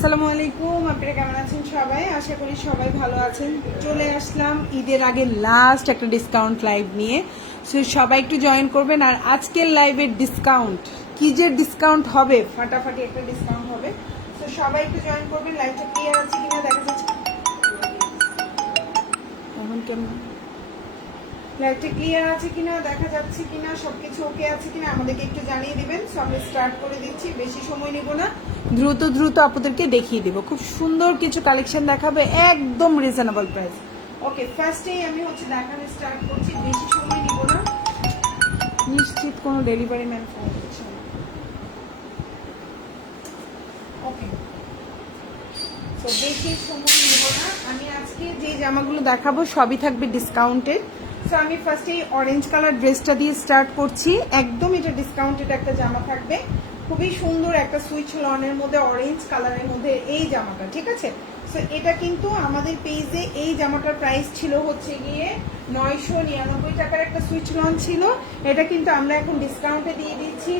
আসসালামু আলাইকুম, আপনারা কেমন আছেন সবাই? আশা করি সবাই ভালো আছেন। চলে আসলাম ঈদের আগে লাস্ট একটা ডিসকাউন্ট লাইভ নিয়ে। সো সবাই একটু জয়েন করবেন। আর আজকের লাইভের ডিসকাউন্ট কি যে ডিসকাউন্ট হবে, ফাটাফাটি একটা ডিসকাউন্ট হবে। তো সবাই একটু জয়েন করবেন। লাইভটা ক্লিয়ার আছে কিনা দেখা যাচ্ছে, এখন কেমন লাইভটা ক্লিয়ার আছে কিনা দেখা যাচ্ছে কিনা, সবকিছু ওকে আছে কিনা আমাদেরকে একটু জানিয়ে দিবেন। সো আমি স্টার্ট করে দিচ্ছি, বেশি সময় নেব না, দ্রুত দ্রুত আপনাদেরকে দেখিয়ে দেবো। খুব সুন্দর কিছু কালেকশন দেখাবে, একদম রিজনেবল প্রাইস। ওকে, ফার্স্টেই আমি দেখানো স্টার্ট করছি, বেশি সময় নিব না। নিশ্চিত কোনো ডেলিভারি ম্যান ফোন করছে না। ওকে, তো বেশি সময় নেব না। আমি আজকে যে জামাগুলো দেখাবো সবই থাকবে ডিসকাউন্টেড। সো আমি ফার্স্টে অরেঞ্জ কালার ড্রেসটা দিয়ে স্টার্ট করছি। একদম এটা ডিসকাউন্টেড একটা জামা থাকবে, খুবই সুন্দর একটা সুইচ লনের মধ্যে অরেঞ্জ কালারের মধ্যে এই জামাটা, ঠিক আছে? সো এটা কিন্তু আমাদের পেজে এই জামাটার প্রাইস ছিল হচ্ছে গিয়ে 999 টাকার একটা সুইচ লন ছিল। এটা কিন্তু আমরা এখন ডিসকাউন্টে দিয়ে দিচ্ছি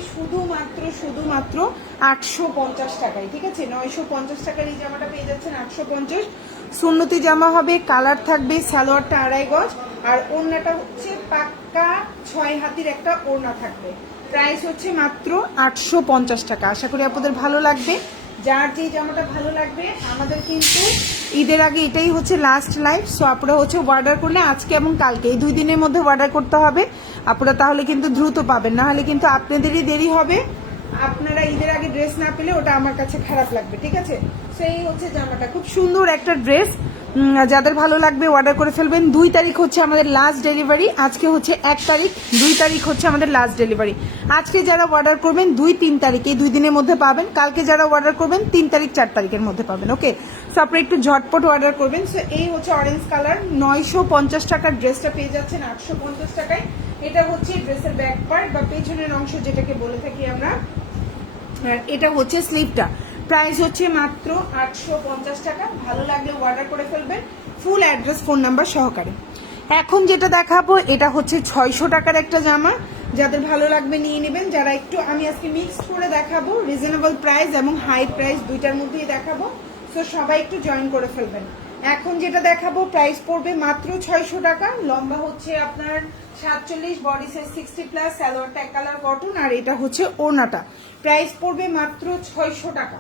শুধুমাত্র 850 টাকায়, ঠিক আছে? 950 টাকার এই জামাটা পেয়ে যাচ্ছেন 850। সুন্নতি জামা হবে, কালার থাকবে, সালোয়ারটা 2.5 গজ, আর ওড়নাটা হচ্ছে পাক্কা 6 হাতির একটা ওড়না থাকবে। প্রাইস হচ্ছে মাত্র 850 টাকা। আশা করি আপনাদের ভালো লাগবে। যার যে জামাটা ভালো লাগবে, আমাদের কিন্তু ঈদের আগে এটাই হচ্ছে লাস্ট লাইভ। সো আপনারা অর্ডার করলে আজকে এবং কালকে এই 2 দিনের মধ্যে অর্ডার করতে হবে আপনারা, তাহলে কিন্তু দ্রুত পাবেন, না হলে কিন্তু আপনাদেরই দেরি হবে। আপনারা ঈদের আগে ড্রেস না পেলে ওটা আমার কাছে খারাপ লাগবে, ঠিক আছে? সেই হচ্ছে জামাটা, খুব সুন্দর একটা ড্রেস। যাদের ভালো লাগবে অর্ডার করে ফেলবেন। 2 তারিখ হচ্ছে আমাদের লাস্ট ডেলিভারি, আজকে হচ্ছে 1 তারিখ, 2 তারিখ হচ্ছে আমাদের লাস্ট ডেলিভারি। আজকে যারা অর্ডার করবেন 2-3 তারিখ, এই 2 দিনের মধ্যে পাবেন। কালকে যারা অর্ডার করবেন 3 তারিখ 4 তারিখের মধ্যে পাবেন। ওকে, সো আপনারা একটু ঝটপট অর্ডার করবেন। সো এই হচ্ছে অরেঞ্জ কালার 950 টাকার ড্রেসটা পেয়ে যাচ্ছেন 850 টাকায়। এটা হচ্ছে ড্রেসের ব্যাক পার্ট বা পেছনের অংশ যেটাকে বলে থাকি আমরা। এটা হচ্ছে স্লিভটা, প্রাইস হচ্ছে মাত্র 850 টাকা। ভালো লাগলে অর্ডার করে ফেলবেন, ফুল অ্যাড্রেস ফোন নাম্বার সহকারে। এখন যেটা দেখাবো এটা হচ্ছে 600 টাকার একটা জামা, যাদের ভালো লাগবে নিয়ে নেবেন। যারা একটু, আমি আজকে মিক্সড করে দেখাবো, রিজনেবল প্রাইস এবং হাই প্রাইস দুইটার মধ্যেই দেখাবো। সো সবাই একটু জয়েন করে ফেলবেন। এখন যেটা দেখাবো প্রাইস পড়বে মাত্র 600 টাকা। লম্বা হচ্ছে আপনার 47, বডি সাইজ 60+, সালোয়ারটা এক কালার কটন, আর এটা হচ্ছে ওড়নাটা। প্রাইস পড়বে মাত্র 600 টাকা।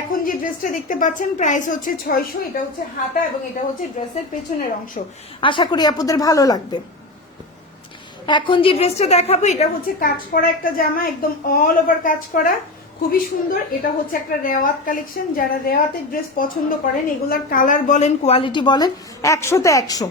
এখন যে ড্রেসটা দেখতে পাচ্ছেন প্রাইস হচ্ছে 600। এটা হচ্ছে হাতা এবং এটা হচ্ছে ড্রেসের পেছনের অংশ। আশা করি আপনাদের ভালো লাগবে। এখন যে ড্রেসটা দেখাবো এটা হচ্ছে কাজ করা একটা জামা, একদম অল ওভার কাজ করা, খুবই সুন্দর। এটা হচ্ছে একটা রেওয়াত কালেকশন। যারা রেওয়াতের ড্রেস পছন্দ করেন, এগুলার কালার বলেন, কোয়ালিটি বলেন, 100তে 100।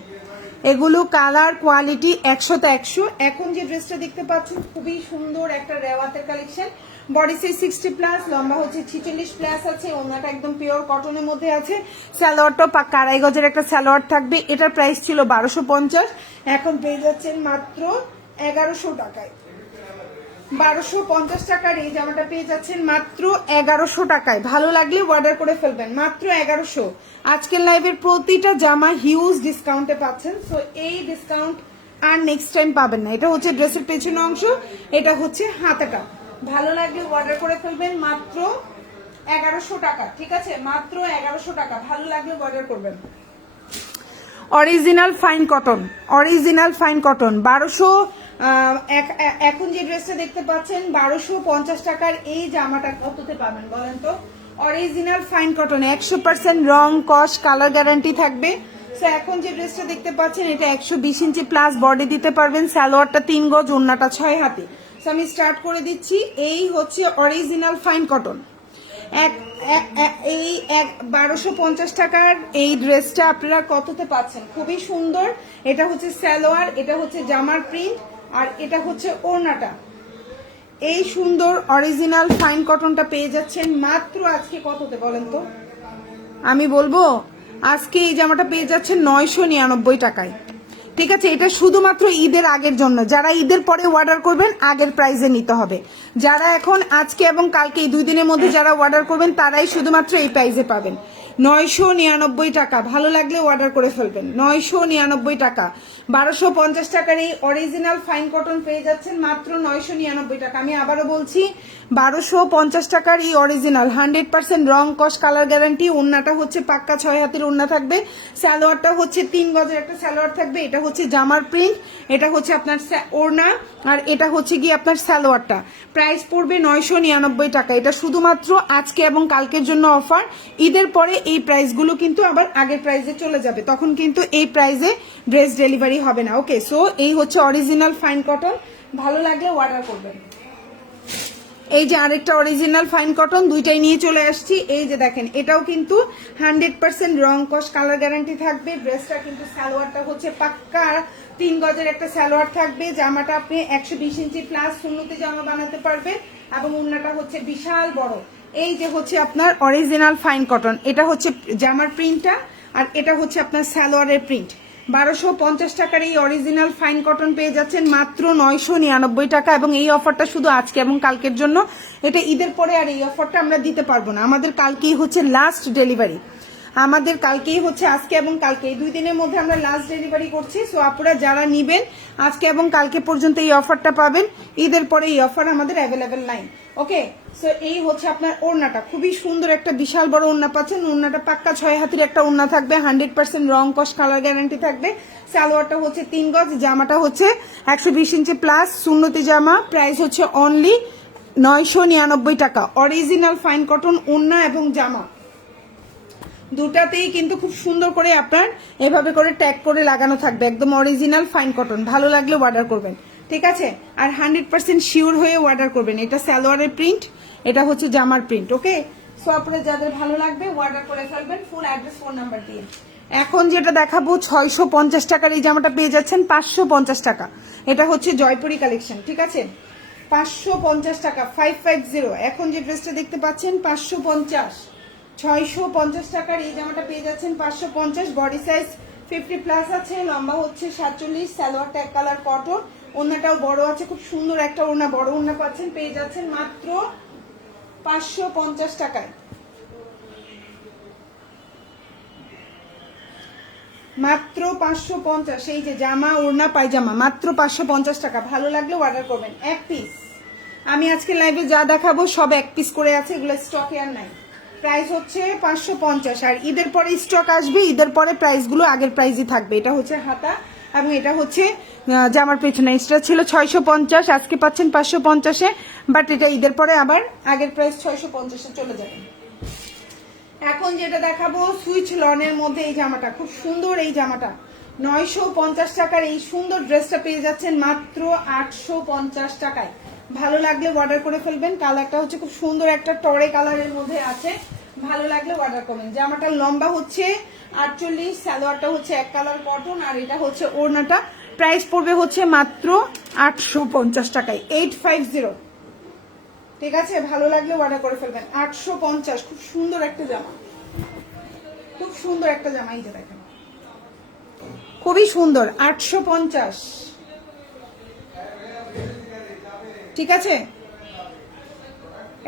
এগুলো কালার কোয়ালিটি 100তে 100। এখন যে ড্রেসটা দেখতে পাচ্ছেন খুবই সুন্দর একটা রেওয়াতের কালেকশন। বডি সাইজ 60+, লম্বা হচ্ছে 46+ আছে, ওনাটা একদম পিওর কটনের মধ্যে আছে। সালোয়ারটা পাক্কা 2.5 গজের একটা সালোয়ার থাকবে। এটার প্রাইস ছিল 1250, এখন পেয়ে যাচ্ছেন মাত্র 1100 টাকায়। 1250 টাকার এই জামাটা পেয়ে যাচ্ছেন মাত্র 1100 টাকায়। ভালো লাগলে অর্ডার করে ফেলবেন, মাত্র 1100। আজকের লাইভের প্রতিটা জামা হিউজ ডিসকাউন্টে পাচ্ছেন। সো এই ডিসকাউন্ট আর নেক্সট টাইম পাবেন না। এটা হচ্ছে ড্রেসের পেছনের অংশ, এটা হচ্ছে হাতাটা। ভালো লাগলে অর্ডার করে ফেলবেন, মাত্র 1100 টাকা, ঠিক আছে? মাত্র 1100 টাকা। ভালো লাগলে অর্ডার করবেন। Original fine cotton, original fine cotton 1200। এখন যে ড্রেসটা দেখতে পাচ্ছেন 1250 টাকার এই জামাটা কততে পাবেন বলেন তো? অরিজিনাল ফাইন কটন, 100% রং কস কালার গ্যারান্টি থাকবে। সো এখন যে ড্রেসটা দেখতে পাচ্ছেন এটা 120 ইঞ্চি প্লাস বডি দিতে পারবেন, সালোয়ারটা 3 গজ, ওড়নাটা 6 হাতে। সো আমি স্টার্ট করে দিচ্ছি। এই হচ্ছে অরিজিনাল ফাইন কটন। এই 1250 টাকার এই ড্রেসটা আপনারা কততে পাচ্ছেন? খুবই সুন্দর। এটা হচ্ছে সালোয়ার, এটা হচ্ছে জামার প্রিন্ট, আর এটা হচ্ছে ওড়নাটা। এই সুন্দর অরিজিনাল ফাইন কটনটা পেয়ে যাচ্ছেন মাত্র আজকে কততে বলেন তো? আমি বলবো আজকে এই জামাটা পেয়ে যাচ্ছেন 999 টাকায়, ঠিক আছে? এটা শুধুমাত্র ঈদের আগের জন্য। যারা ঈদের পরে অর্ডার করবেন আগের প্রাইসে নিতে হবে। যারা এখন আজকে এবং কালকে এই 2 দিনের মধ্যে যারা অর্ডার করবেন তারাই শুধুমাত্র এই প্রাইসে পাবেন। 999 টাকা। ভালো লাগলে অর্ডার করে ফেলবেন। 999 টাকা। 1250 টাকার এই অরিজিনাল ফাইন কটন পেয়ে যাচ্ছেন মাত্র 999 টাকা। আমি আবারও বলছি 1250 টাকার এই অরিজিনাল 100% রং কস কালার গ্যারান্টি। ওড়নাটা হচ্ছে পাক্কা 6 হাতের ওড়না থাকবে। সালোয়ারটা হচ্ছে 3 গজের একটা সালোয়ার থাকবে। এটা হচ্ছে জামার প্রিন্ট, এটা হচ্ছে আপনার ওড়না, আর এটা হচ্ছে গিয়ে আপনার সালোয়ারটা। প্রাইস পড়বে 999 টাকা। এটা শুধুমাত্র আজকে এবং কালকের জন্য অফার। ঈদের পরে এই প্রাইসগুলো কিন্তু আবার আগের প্রাইসে চলে যাবে, তখন কিন্তু এই প্রাইসে ড্রেস ডেলিভারি হবে না। ওকে, সো এই হচ্ছে অরিজিনাল ফাইন কটন। ভালো লাগলে অর্ডার করবেন। এই যে আরেকটা অরিজিনাল ফাইন কটন, দুইটাই নিয়ে চলে আসছি। এই যে দেখেন, এটাও কিন্তু 100% রং কস কালার গ্যারান্টি থাকবে। ড্রেসটা কিন্তু সালোয়ারটা হচ্ছে পাক্কা 3 গজের একটা সালোয়ার থাকবে। জামাটা আপনি 120 ইঞ্চি প্লাস সুন্নতি জামা বানাতে পারবেন এবং ওড়নাটা হচ্ছে বিশাল বড়। এই যে হচ্ছে আপনার অরিজিনাল ফাইন কটন, এটা হচ্ছে জামার প্রিন্টটা, আর এটা হচ্ছে আপনার সালোয়ারের প্রিন্ট। 1250 টাকার এই অরিজিনাল ফাইন কটন পেয়ে যাচ্ছেন মাত্র 999 টাকা। এবং এই অফারটা শুধু আজকে এবং কালকের জন্য, এটা ঈদের পরে আর এই অফারটা আমরা দিতে পারবো না। আমাদের কালকেই হচ্ছে লাস্ট ডেলিভারি, আমাদের কালকেই হচ্ছে আজকে এবং কালকে এই 2 দিনের মধ্যে আমরা লাস্ট ডেলিভারি করছি। সো আপনারা যারা নিবেন আজকে এবং কালকে পর্যন্ত এই অফারটা পাবেন। ঈদের পরে এই অফার আমাদের অ্যাভেলেবেল নাই। ওকে, সো এই হচ্ছে আপনার ওড়নাটা, খুবই সুন্দর একটা বিশাল বড় ওড়না পাচ্ছেন। ওড়নাটা পাক্কা 6 হাতের একটা ওড়না থাকবে, 100% রং কস কালার গ্যারান্টি থাকবে। সালোয়ারটা হচ্ছে 3 গজ, জামাটা হচ্ছে 120 ইঞ্চি প্লাস সুন্নতি জামা। প্রাইস হচ্ছে অনলি 999 টাকা। অরিজিনাল ফাইন কটন ওড়না এবং জামা দুটাতেই কিন্তু খুব সুন্দর করে আপনার এভাবে করে ট্যাগ করে লাগানো থাকবে, একদম অরিজিনাল ফাইন কটন। ভালো লাগলে অর্ডার করবেন, ঠিক আছে? আর 100% শিওর হয়ে অর্ডার করবেন। এটা সালোয়ারের প্রিন্ট, এটা হচ্ছে জামার প্রিন্ট। ওকে, সো আপনাদের যাদের ভালো লাগবে অর্ডার করে ফেলবেন ফুল অ্যাড্রেস ফোন নাম্বার দিয়ে। এখন যেটা দেখাবো 650 টাকার এই জামাটা পেয়ে যাচ্ছেন 550 টাকা। এটা হচ্ছে জয়পুরি কালেকশন, ঠিক আছে? 550 টাকা, 550। এখন যে ড্রেসটা দেখতে পাচ্ছেন 550, 650 টাকার এই জামাটা পেয়ে যাচ্ছেন 550। বডি সাইজ 50 প্লাস আছে, লম্বা হচ্ছে 47, সালোয়ারটা এক কালার কটন, ওড়নাটাও বড় আছে, খুব সুন্দর একটা ওড়না, বড় ওড়না পাচ্ছেন, পেয়ে যাচ্ছেন মাত্র 550 টাকায়। মাত্র 550। এই যে জামা ওড়না পায়জামা মাত্র 550 টাকা। ভালো লাগলে অর্ডার করবেন। এক পিস, আমি আজকে লাইভে যা দেখাবো সব এক পিস করে আছে, এগুলো স্টকে আর নাই। প্রাইস হচ্ছে 550। আর ঈদের পরে স্টক আসবে, ঈদের পরে প্রাইসগুলো আগের প্রাইসই থাকবে। এটা হচ্ছে হাতা এবং এটা হচ্ছে জামার পেছনে। এটা ছিল 650, আজকে পাচ্ছেন 550-এ, বাট এটা ঈদের পরে আবার আগের প্রাইস 650-এ চলে যাবে। এখন যেটা দেখাবো সুইচ লনের মধ্যে এই জামাটা, খুব সুন্দর এই জামাটা। 950 টাকার এই সুন্দর ড্রেসটা পেয়ে যাচ্ছেন মাত্র 850 টাকায়। ভালো লাগলে অর্ডার করে ফেলবেন। কালারটা হচ্ছে খুব সুন্দর একটা টরে কালারের মধ্যে আছে, ভালো লাগলে অর্ডার করবেন। জামাটার লম্বা হচ্ছে 48, সালোয়ারটা হচ্ছে এক কালার কটন, আর এটা হচ্ছে ওড়নাটা। প্রাইস পড়বে হচ্ছে মাত্র 850 টাকায়, 850, ঠিক আছে? ভালো লাগলে অর্ডার করে ফেলবেন। 850, খুব সুন্দর একটা জামা, খুব সুন্দর একটা জামা। এই যে দেখেন, খুবই সুন্দর। 850, ঠিক আছে?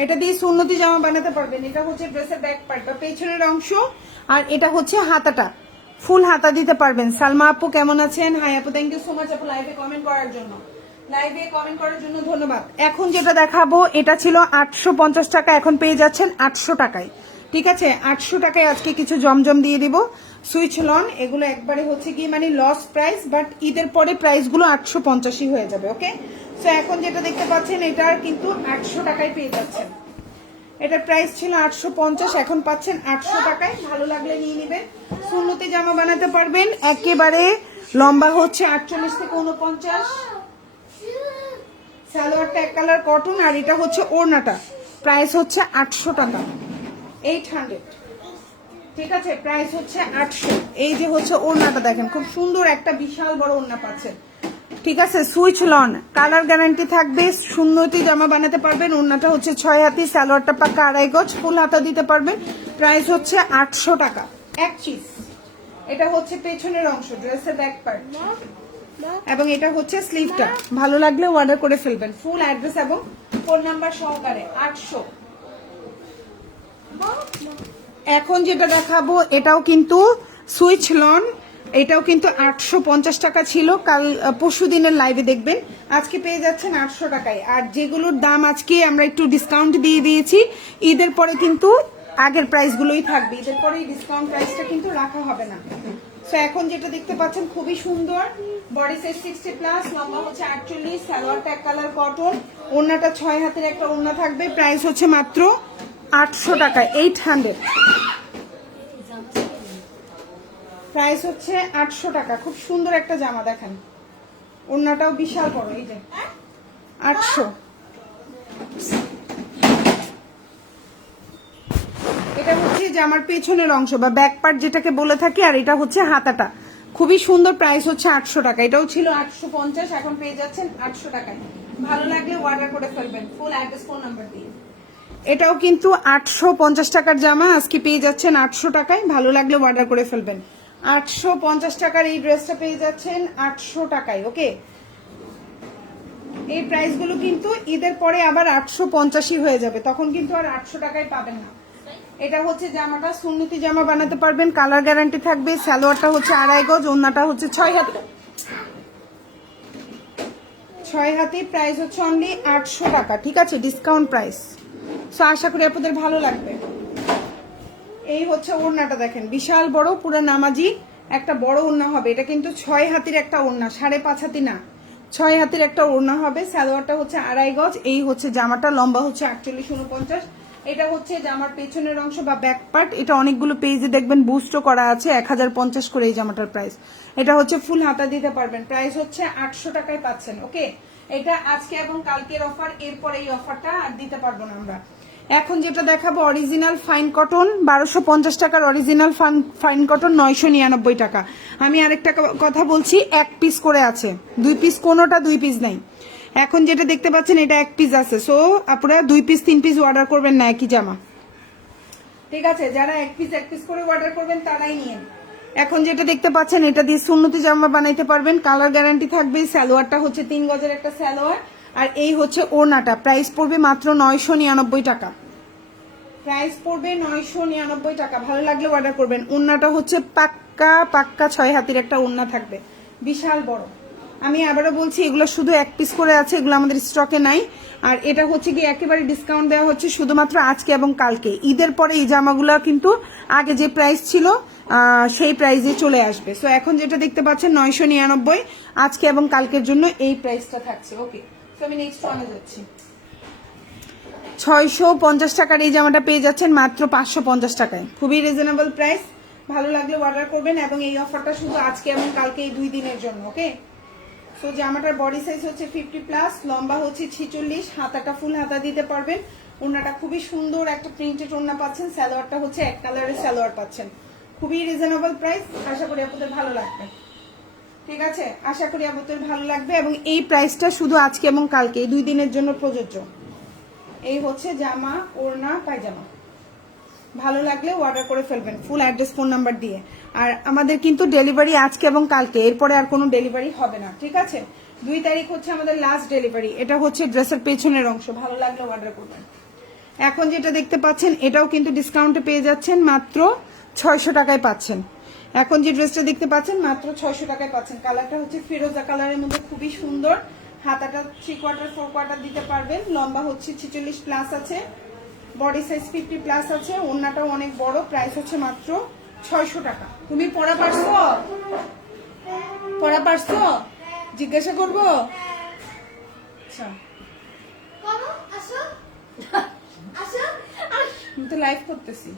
এটা দিয়ে সুন্নতি জামা বানাতে পারবেন। এটা হচ্ছে ড্রেসের ব্যাক পার্ট বা পেছনের অংশ, আর এটা হচ্ছে হাতাটা, ফুল হাতা দিতে পারবেন। সালমা আপু কেমন আছেন? হাই আপু, থ্যাংক ইউ সো মাচ আপু লাইভে কমেন্ট করার জন্য, লাইভে কমেন্ট করার জন্য ধন্যবাদ। এখন যেটা দেখাবো এটা ছিল 850 টাকা, এখন পেয়ে যাচ্ছেন 800 টাকায়, ঠিক আছে? 800 টাকায় আজকে কিছু জমজম দিয়ে দিব সুইচ লন। এগুলো একবারে হচ্ছে কি মানে লস প্রাইস, বাট ঈদের পরে প্রাইসগুলো 850-ই হয়ে যাবে। ওকে, সো এখন যেটা দেখতে পাচ্ছেন এটার কিন্তু 800 টাকায় পেয়ে যাচ্ছেন। এটার প্রাইস ছিল 850, এখন পাচ্ছেন 800 টাকায়। ভালো লাগলে নিয়ে নেবেন। সুন্নতি জামা বানাতে পারবেন। একেবারে লম্বা হচ্ছে 48 থেকে 49, সালোয়ারটা এক কালার কটন, আর এটা হচ্ছে ওড়নাটা। প্রাইস হচ্ছে 800 টাকা, 800, ঠিক আছে? প্রাইস হচ্ছে 800। এই যে হচ্ছে ওড়নাটা দেখেন, খুব সুন্দর একটা বিশাল বড় ওড়না পাচ্ছেন, ঠিক আছে? সুইচ লন, কালার গ্যারান্টি থাকবে। সুন্নতি জামা বানাতে পারবেন। ওড়নাটা হচ্ছে 6 হাতি, সালোয়ারটা পাক্কা 2.5 গজ, ফুল হাতা দিতে পারবেন। প্রাইস হচ্ছে 800 টাকা এক পিস। এটা হচ্ছে পেছনের অংশ, ড্রেসের ব্যাক পার্ট, এবং এটা হচ্ছে স্লিভটা। ভালো লাগলে অর্ডার করে ফেলবেন ফুল অ্যাড্রেস এবং ফোন নাম্বার সহকারে। 800 এখন যেটা দেখাবো এটাও কিন্তু সুইচ লন, এটাও কিন্তু 850 টাকা ছিল, কাল পরশু দিনের লাইভে দেখবেন। আজকে পেয়ে যাচ্ছেন 800 টাকায়। আর যেগুলোর দাম আজকে আমরা একটু ডিসকাউন্ট দিয়ে দিয়েছি, ঈদের পরে কিন্তু আগের প্রাইসগুলোই থাকবে, ঈদের পরে এই ডিসকাউন্ট প্রাইসটা কিন্তু রাখা হবে না। সো এখন যেটা দেখতে পাচ্ছেন খুবই সুন্দর, বডি সাইজ 60+, লম্বা হচ্ছে 48, সালোয়ারটা এক কালার কটন, ওড়নাটা 6 হাতের একটা ওড়না থাকবে। প্রাইস হচ্ছে মাত্র 800 টাকা, 800। প্রাইস হচ্ছে 800 টাকা। খুব সুন্দর একটা জামা দেখেন, ওড়নাটাও বিশাল বড়, এই যে 800। এটা হচ্ছে জামার পেছনের অংশ বা ব্যাক পার্ট যেটাকে বলে থাকি, আর এটা হচ্ছে হাতাটা। খুবই সুন্দর, প্রাইস হচ্ছে 800 টাকা। এটাও ছিল 850, এখন পেয়ে যাচ্ছেন 800 টাকায়। ভালো লাগলে অর্ডার করে ফেলবেন ফুল অ্যাড্রেস ফোন নাম্বার দিয়ে। এটাও কিন্তু 850 টাকার জামা, আজকে পেয়ে যাচ্ছেন 800 টাকায়। ভালো লাগলে অর্ডার করে ফেলবেন। 850 টাকার এই ড্রেসটা পেয়ে যাচ্ছেন 800 টাকায়। ওকে, এই প্রাইসগুলো কিন্তু ঈদের পরে আবার 850 হয়ে যাবে, তখন কিন্তু আর 800 টাকায় পাবেন না। এটা হচ্ছে জামাটা সুন্নতি জামা বানাতে পারবেন, কালার গ্যারান্টি থাকবে। সালোয়ারটা হচ্ছে 2.5 গজ, ওড়নাটা হচ্ছে 6 হাতে। প্রাইস হচ্ছে অনলি 800 টাকা, ঠিক আছে, ডিসকাউন্ট প্রাইস। সো আশা করি আপনাদের ভালো লাগবে। এই হচ্ছে ওড়নাটা দেখেন, বিশাল বড়, পুরো নামাজি একটা বড় ওড়না হবে। এটা কিন্তু 6 হাতের একটা ওড়না, 5.5 হাতি না, 6 হাতের একটা ওড়না হবে। সালোয়ারটা হচ্ছে 2.5 গজ। এই হচ্ছে জামাটা, লম্বা হচ্ছে 48-49। এটা হচ্ছে জামার পেছনের অংশ বা ব্যাক পার্ট। এটা অনেকগুলো পেজে দেখবেন বুস্টও করা আছে, 1050 করে এই জামাটার প্রাইস। এটা হচ্ছে ফুল হাতা দিতে পারবেন, প্রাইস হচ্ছে 800 টাকায় পাচ্ছেন। ওকে, এটা আজকে এবং কালকের অফার, এরপরে এই অফারটা আর দিতে পারবো না আমরা। এখন যেটা দেখাবো অরিজিনাল ফাইন কটন, 1250 টাকার অরিজিনাল ফাইন কটন, 999 টাকা। আমি আরেকটা কথা বলছি, 1 পিস করে আছে, 2 পিস কোনোটা 2 পিস নাই। এখন যেটা দেখতে পাচ্ছেন এটা 1 পিস আছে, সো আপনারা 2 পিস 3 পিস অর্ডার করবেন না একই জামা, ঠিক আছে? যারা 1 পিস করে অর্ডার করবেন তারাই নিয়েন। এখন যেটা দেখতে পাচ্ছেন এটা দিয়ে সুন্নতি জামা বানাইতে পারবেন, কালার গ্যারান্টি থাকবে। সালোয়ারটা হচ্ছে 3 গজের একটা সালোয়ার, আর এই হচ্ছে ওড়নাটা। প্রাইস পড়বে মাত্র 999 টাকা। প্রাইস পড়বে 999 টাকা। ভালো লাগলে অর্ডার করবেন। ওড়নাটা হচ্ছে পাক্কা 6 হাতের একটা ওড়না থাকবে, বিশাল বড়। আমি আবারও বলছি, এগুলো শুধু 1 পিস করে আছে, এগুলো আমাদের স্টকে নাই। আর এটা হচ্ছে কি একেবারে ডিসকাউন্ট দেওয়া হচ্ছে শুধুমাত্র আজকে এবং কালকে। ঈদের পরে এই জামাগুলো কিন্তু আগে যে প্রাইস ছিল সেই প্রাইসে চলে আসবে। সো এখন যেটা দেখতে পাচ্ছেন 999, আজকে এবং কালকের জন্য এই প্রাইসটা থাকছে। ওকে, তো আমি নেক্সট ওয়ানে যাচ্ছি। 650 টাকার এই জামাটা পেয়ে যাচ্ছেন মাত্র 550 টাকায়, খুবই রিজনেবল প্রাইস। ভালো লাগলে অর্ডার করবেন, এবং এই অফারটা শুধু আজকে এবং কালকে এই 2 দিনের জন্য। ওকে, সো জামাটার বডি সাইজ হচ্ছে 50+, লম্বা হচ্ছে 46, হাতাটা ফুল হাতা দিতে পারবেন। ওড়নাটা খুবই সুন্দর একটা প্রিন্টেড ওড়না পাচ্ছেন। সালোয়ারটা হচ্ছে 1 কালারের সালোয়ার পাচ্ছেন, খুবই রিজনেবল প্রাইস। আশা করি আপনাদের ভালো লাগবে, ঠিক আছে? আশা করি আপনাদের ভালো লাগবে, এবং এই প্রাইসটা শুধু আজকে এবং কালকে এই 2 দিনের জন্য প্রযোজ্য। এই হচ্ছে জামা, ওড়না, পায়জামা। ভালো লাগলে অর্ডার করে ফেলবেন ফুল অ্যাড্রেস ফোন নাম্বার দিয়ে। আর আমাদের কিন্তু ডেলিভারি আজকে এবং কালকে, এরপরে আর কোনো ডেলিভারি হবে না, ঠিক আছে? 2 তারিখ হচ্ছে আমাদের লাস্ট ডেলিভারি। এটা হচ্ছে ড্রেসের পেছনের অংশ, ভালো লাগলে অর্ডার করবেন। এখন যেটা দেখতে পাচ্ছেন এটাও কিন্তু ডিসকাউন্টে পেয়ে যাচ্ছেন, মাত্র 600 টাকায় পাচ্ছেন। এখন যে ড্রেসটা দেখতে পাচ্ছেন মাত্র 600 টাকায় পাচ্ছেন। কালারটা হচ্ছে ফিরোজা কালারের মধ্যে, খুবই সুন্দর। হাতাটা 3/4 4/4 দিতে পারবেন। লম্বা হচ্ছে 46+ আছে, বডি সাইজ 50+ আছে, ওড়নাটাও অনেক বড়। প্রাইস হচ্ছে মাত্র 600 টাকা। তুমি পড়া পারছো? জিজ্ঞাসা করবো? আচ্ছা, আমি তো লাইভ করতেছি।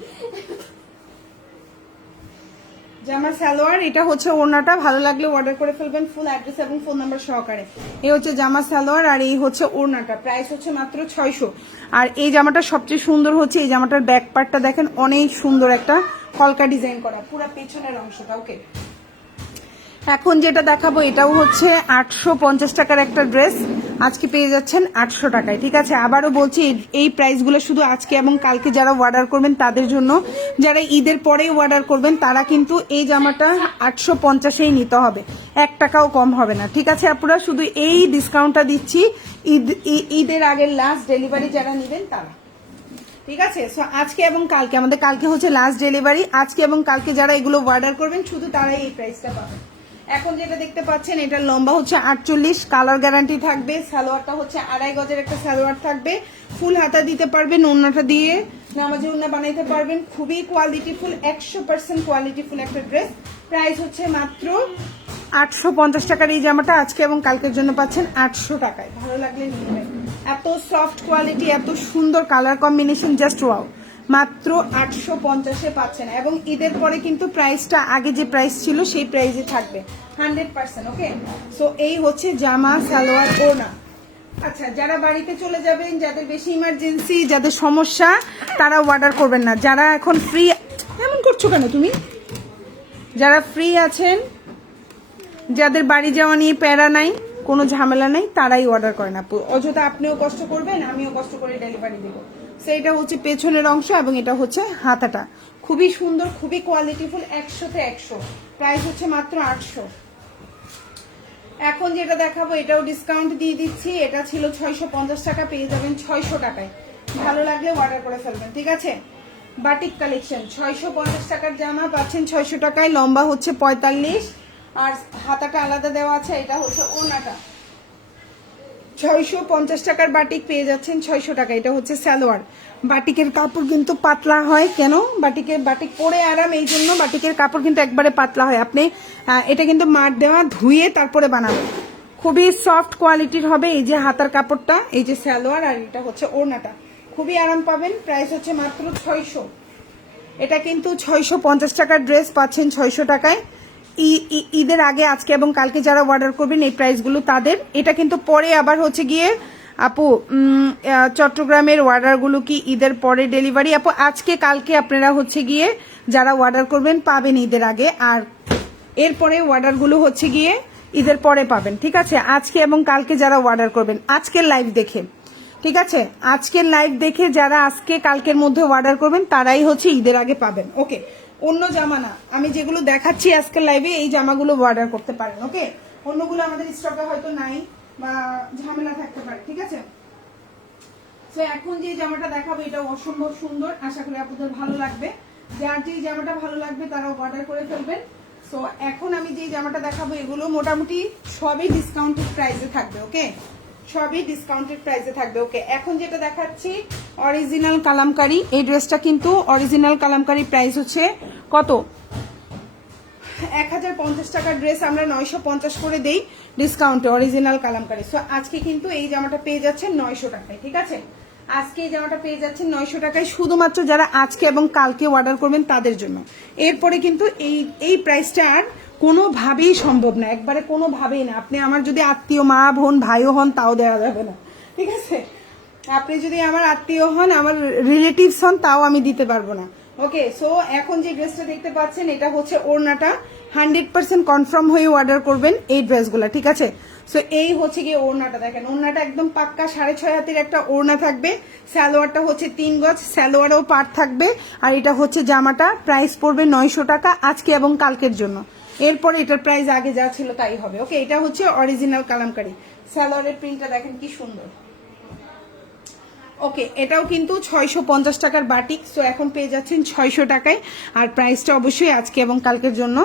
জামা সালোয়ার, এটা হচ্ছে ওড়নাটা। ভালো লাগলে অর্ডার করে ফেলবেন ফুল অ্যাড্রেস এবং ফোন নাম্বার সহকারে। এই হচ্ছে জামা সালোয়ার, আর এই হচ্ছে ওড়নাটা। প্রাইস হচ্ছে মাত্র 600। আর এই জামাটা সবচেয়ে সুন্দর হচ্ছে এই জামাটার ব্যাক পার্টটা দেখেন, অনেক সুন্দর একটা কলকা ডিজাইন করা পুরো পেছনের অংশটা। ওকে, এখন যেটা দেখাবো এটাও হচ্ছে 850 টাকার একটা ড্রেস, আজকে পেয়ে যাচ্ছেন 800 টাকায়, ঠিক আছে? আবারও বলছি, এই প্রাইসগুলো শুধু আজকে এবং কালকে যারা অর্ডার করবেন তাদের জন্য। যারা ঈদের পরে অর্ডার করবেন তারা কিন্তু এই জামাটা 850-এই নিতে হবে, 1 টাকাও কম হবে না, ঠিক আছে? আপনারা শুধু এই ডিসকাউন্টটা দিচ্ছি ঈদের আগের লাস্ট ডেলিভারি যারা নেবেন তারা, ঠিক আছে। সো আজকে এবং কালকে, আমাদের কালকে হচ্ছে লাস্ট ডেলিভারি, আজকে এবং কালকে যারা এগুলো অর্ডার করবেন শুধু তারাই এই প্রাইসটা পাবেন। এখন যেটা দেখতে পাচ্ছেন এটার লম্বা হচ্ছে 48, কালার গ্যারান্টি থাকবে, সালোয়ারটা হচ্ছে 2.5 গজের একটা সালোয়ার থাকবে, ফুল হাতা দিতে পারবেন, ওড়নাটা দিয়ে নামাজি ওড়না বানাইতে পারবেন, খুবই কোয়ালিটিফুল, 100% কোয়ালিটিফুল একটা ড্রেস। প্রাইস হচ্ছে মাত্র 850 টাকার এই জামাটা আজকে এবং কালকের জন্য পাচ্ছেন 800 টাকায়। ভালো লাগলে নিয়ে নেবেন। এত সফট কোয়ালিটি, এত সুন্দর কালার কম্বিনেশন, জাস্ট ওয়াও। মাত্র 850-এ পাচ্ছেন এবং ঈদের পরে কিন্তু প্রাইসটা আগে যে প্রাইস ছিল সেই প্রাইসে থাকবে 100%। ওকে, সো এই হচ্ছে জামা, সালোয়ার, ওড়না। আচ্ছা, যারা বাড়িতে চলে যাবেন, যাদের বেশি ইমার্জেন্সি, যাদের সমস্যা, তারা অর্ডার করবেন না। যারা এখন ফ্রি, এমন করছো কেন তুমি? যারা ফ্রি আছেন, যাদের বাড়ি যাওয়া নিয়ে প্যারা নাই, কোনো ঝামেলা নাই, তারাই অর্ডার করেন আপু। অযথা আপনিও কষ্ট করবেন, আমিও কষ্ট করে ডেলিভারি দেব। সেইটা হচ্ছে পেছনের অংশ এবং এটা হচ্ছে হাতাটা, খুবই সুন্দর, খুবই কোয়ালিটিফুল, 100-তে 100। প্রাইস হচ্ছে মাত্র 800। এখন যেটা দেখাবো এটাও ডিসকাউন্ট দিয়ে দিচ্ছি, এটা ছিল 650 টাকা, পেয়ে যাবেন 600 টাকায়। ভালো লাগলে অর্ডার করে ফেলবেন, ঠিক আছে। বাটিক কালেকশন, 650 টাকার জামা পাচ্ছেন 600 টাকায়, লম্বা হচ্ছে 45 আর হাতাটা আলাদা দেওয়া আছে। এটা হচ্ছে ওড়নাটা, 650 টাকার বাটিক পেয়ে যাচ্ছেন 600 টাকা। এটা হচ্ছে সালোয়ার। বাটিকের কাপড় কিন্তু পাতলা হয়, কেন? বাটিক পরে আরাম, এই জন্য বাটিকের কাপড় কিন্তু একবারে পাতলা হয়। আপনি এটা কিন্তু মার দেওয়া, ধুয়ে তারপরে বানাবেন, খুবই সফট কোয়ালিটির হবে। এই যে হাতার কাপড়টা, এই যে সালোয়ার, আর এটা হচ্ছে ওড়নাটা, খুবই আরাম পাবেন। প্রাইস হচ্ছে মাত্র 600। এটা কিন্তু 650 টাকার ড্রেস পাচ্ছেন 600 টাকায়। ঈদের আগে আজকে এবং কালকে যারা অর্ডার করবেন এই প্রাইসগুলো তাদের। এটা কিন্তু পরে আবার হচ্ছে গিয়ে আপু চট্টগ্রামের অর্ডারগুলো কি ঈদের পরে ডেলিভারি? আপু আজকে কালকে আপনারা হচ্ছে গিয়ে যারা অর্ডার করবেন পাবেন ঈদের আগে, আর এরপরে অর্ডারগুলো হচ্ছে গিয়ে ঈদের পরে পাবেন, ঠিক আছে। আজকে এবং কালকে যারা অর্ডার করবেন আজকের লাইভ দেখে, ঠিক আছে, আজকের লাইভ দেখে যারা আজকে কালকের মধ্যে অর্ডার করবেন তারাই হচ্ছে ঈদের আগে পাবেন। ওকে, অন্য জামা না, আমি যেগুলো দেখাচ্ছি আজকের লাইভে এই জামাগুলো অর্ডার করতে পারেন। ওকে, অন্যগুলো আমাদের স্টকে হয়তো নাই বা ঝামেলা থাকতে পারে, ঠিক আছে। তো এখন যে জামাটা দেখাবো এটা অসম্ভব সুন্দর, আশা করি আপনাদের ভালো লাগবে। যার যে জামাটা ভালো লাগবে তারা অর্ডার করে ফেলবেন। সো এখন আমি যে জামাটা দেখাবো এগুলো মোটামুটি সবই ডিসকাউন্টেড প্রাইসে থাকবে। ওকে, সবই ডিসকাউন্টেড প্রাইসে থাকবে। ওকে, এখন যেটা দেখাচ্ছি অরিজিনাল কালামকারী, এই ড্রেসটা কিন্তু অরিজিনাল কালামকারী, প্রাইস হচ্ছে কত? 1050 টাকার ড্রেস আমরা 950 করে দেই ডিসকাউন্টে, অরিজিনাল কালামকারী। সো আজকে কিন্তু এই জামাটা পেয়ে যাচ্ছেন 900 টাকায়, ঠিক আছে। আজকে এই জামাটা পেয়ে যাচ্ছেন 900 টাকায়, শুধুমাত্র যারা আজকে এবং কালকে অর্ডার করবেন তাদের জন্য। এরপরে কিন্তু এই প্রাইসটা আর কোনোভাবেই সম্ভব না, একবারে কোনোভাবেই না। আপনি আমার যদি আত্মীয়, মা বোন ভাইও হন, তাও দেওয়া যাবে না, ঠিক আছে। আপনি যদি আমার আত্মীয় হন, আমার রিলেটিভস হন, তাও আমি দিতে পারবো না। ওকে, সো এখন যে ড্রেসটা দেখতে পাচ্ছেন এটা হচ্ছে ওড়নাটা, 100% কনফার্ম হয়ে অর্ডার করবেন এই ড্রেসগুলো, ঠিক আছে। সো এই হচ্ছে গিয়ে ওড়নাটা, দেখেন ওড়নাটা একদম পাক্কা 6.5 হাতের একটা ওড়না থাকবে। সালোয়ারটা হচ্ছে 3 গজ, সালোয়ারও পাট থাকবে। আর এটা হচ্ছে জামাটা, প্রাইস পড়বে 900 টাকা আজকে এবং কালকের জন্য। এরপরে এটার প্রাইস আগে যা ছিল তাই হবে। ওকে, এটা হচ্ছে অরিজিনাল কালামকারী, সালোয়ারের প্রিন্টটা দেখেন কি সুন্দর। ওকে, এটাও কিন্তু 650 টাকার বাটিক। সো এখন পেয়ে যাচ্ছেন 600 টাকায়, আর প্রাইসটা অবশ্যই আজকে এবং কালকের জন্য,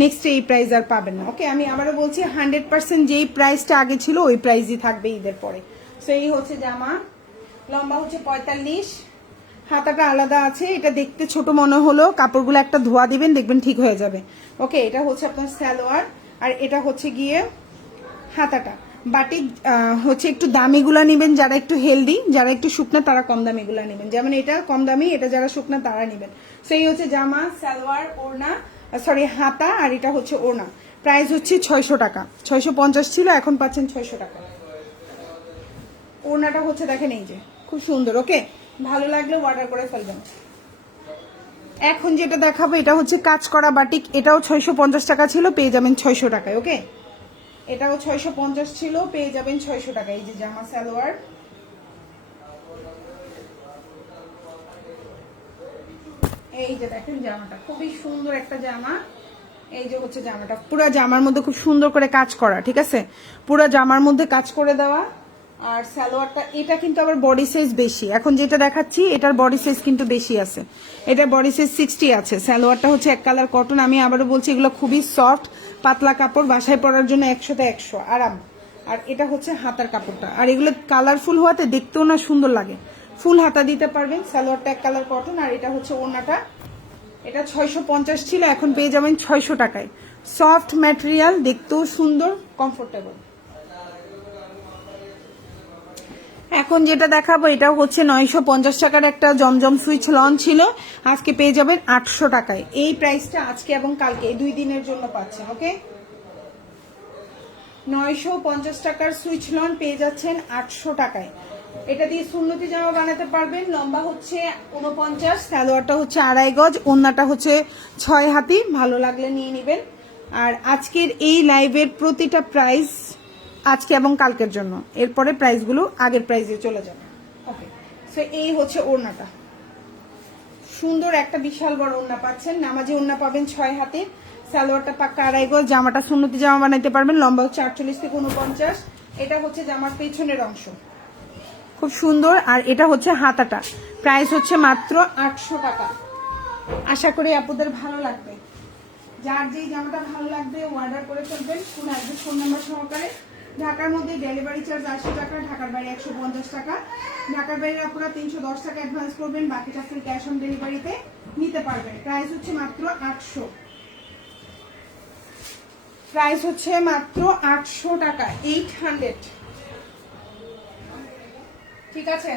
নেক্সট এই প্রাইস আর পাবেন না। ওকে, আমি আবারও বলছি 100% যেই প্রাইসটা আগে ছিল ওই প্রাইসই থাকবে ঈদের পরে। সো এই হচ্ছে জামা, লম্বা হচ্ছে 45, হাতাটা আলাদা আছে। এটা দেখতে ছোট মনে হলো, কাপড়গুলো একটা ধোয়া দিবেন, দেখবেন ঠিক হয়ে যাবে। ওকে, এটা হচ্ছে আপনার সালোয়ার, আর এটা হচ্ছে গিয়ে হাতাটা। বাটিক হচ্ছে একটু দামিগুলা নেবেন, যারা একটু হেলদি, যারা একটু শুকনা তারা কম দামিগুলা নেবেন, যেমন এটা কম দামি, এটা যারা শুকনা তারা নেবেন। সেই হচ্ছে জামা, সালোয়ার, ওড়না, সরি হাতা, আর এটা হচ্ছে ওড়না। প্রাইস হচ্ছে 600 টাকা, 650 ছিল, এখন পাচ্ছেন 600 টাকা। ওড়নাটা হচ্ছে দেখেন এই যে খুব সুন্দর। ওকে, ভালো লাগলে অর্ডার করে ফেলবেন। এখন যেটা দেখাবো এটা হচ্ছে কাজ করা বাটিক, এটাও 650 টাকা ছিল, পেয়ে যাবেন 600 টাকায়। ওকে, এটাও 650 ছিল, পেয়ে যাবেন 600 টাকা। এই যে জামা, সালোয়ার, এই যে দেখেন জামাটা খুবই সুন্দর একটা জামা। এই যে হচ্ছে জামাটা, পুরো জামার মধ্যে খুব সুন্দর করে কাজ করা, ঠিক আছে, পুরো জামার মধ্যে কাজ করে দেওয়া, আর সালোয়ারটা এটা কিন্তু আবার বডি সাইজ বেশি, এখন যেটা দেখাচ্ছি এটার বডি সাইজ কিন্তু বেশি আছে, এটা বডি সাইজ 60 আছে। সালোয়ারটা হচ্ছে এক কালার কটন, আমি আবারও বলছি এগুলো খুবই সফট পাতলা কাপড়, বাসায় পরার জন্য 100তে 100 আরাম। আর এটা হচ্ছে হাতার কাপড়টা, আর এগুলো কালারফুল হওয়াতে দেখতেও না সুন্দর লাগে, ফুল হাতা দিতে পারবেন। সালোয়ারটা এক কালার কটন, আর এটা হচ্ছে ওড়নাটা, এটা 650 ছিল, এখন পেয়ে যাবেন 600 টাকায়। সফট ম্যাটেরিয়াল, দেখতেও সুন্দর, কমফোর্টেবল। এখন যেটা দেখাবো এটা হচ্ছে 950 টাকার একটা জমজম সুইচ লন ছিল, আজকে পেয়ে যাবেন 800 টাকায়। এই প্রাইসটা আজকে এবং কালকে এই 2 দিনের জন্য পাচ্ছেন। ওকে, 950 টাকার সুইচ লন পেয়ে যাচ্ছেন 800 টাকায়। এটা দিয়ে সুন্নতি জামা বানাতে পারবেন। লম্বা হচ্ছে 49, সালোয়ারটা হচ্ছে 2.5 গজ, ওড়নাটা হচ্ছে 6 হাতি, ভালো লাগলে নিয়ে নেবেন। আর আজকের এই লাইভের প্রতিটা প্রাইস আজকে এবং কালকের জন্য, এরপরে প্রাইসগুলো আগের প্রাইসে চলে যাবে। ওকে, সো এই হচ্ছে ওড়নাটা, সুন্দর একটা বিশাল বড় ওড়না পাচ্ছেন, নামাজি ওড়না পাবেন 6 হাতের, সালোয়ারটা পাক্কা 2.5 গজ, জামাটা সুন্নতি জামা বানাইতে পারবেন। লম্বা হচ্ছে 48 থেকে 49, এটা হচ্ছে জামার পেছনের অংশ, খুব সুন্দর। আর এটা হচ্ছে হাতাটা, প্রাইস হচ্ছে মাত্র 800 টাকা। আশা করি আপনাদের ভালো লাগবে, যার যেই জামাটা ভালো লাগবে অর্ডার করে ফেলবেন ফুল অ্যাড্রেস ফোন নাম্বার সহকারে। ঢাকার মধ্যে ডেলিভারি চার্জ 80 টাকা, ঢাকার বাইরে 150 টাকা। ঢাকার বাইরে আপনারা 310 টাকা অ্যাডভান্স করবেন, বাকিটা ফুল ক্যাশ অন ডেলিভারিতে নিতে পারবেন। প্রাইস হচ্ছে মাত্র 800, প্রাইস হচ্ছে মাত্র 800 টাকা, 800। ঠিক আছে,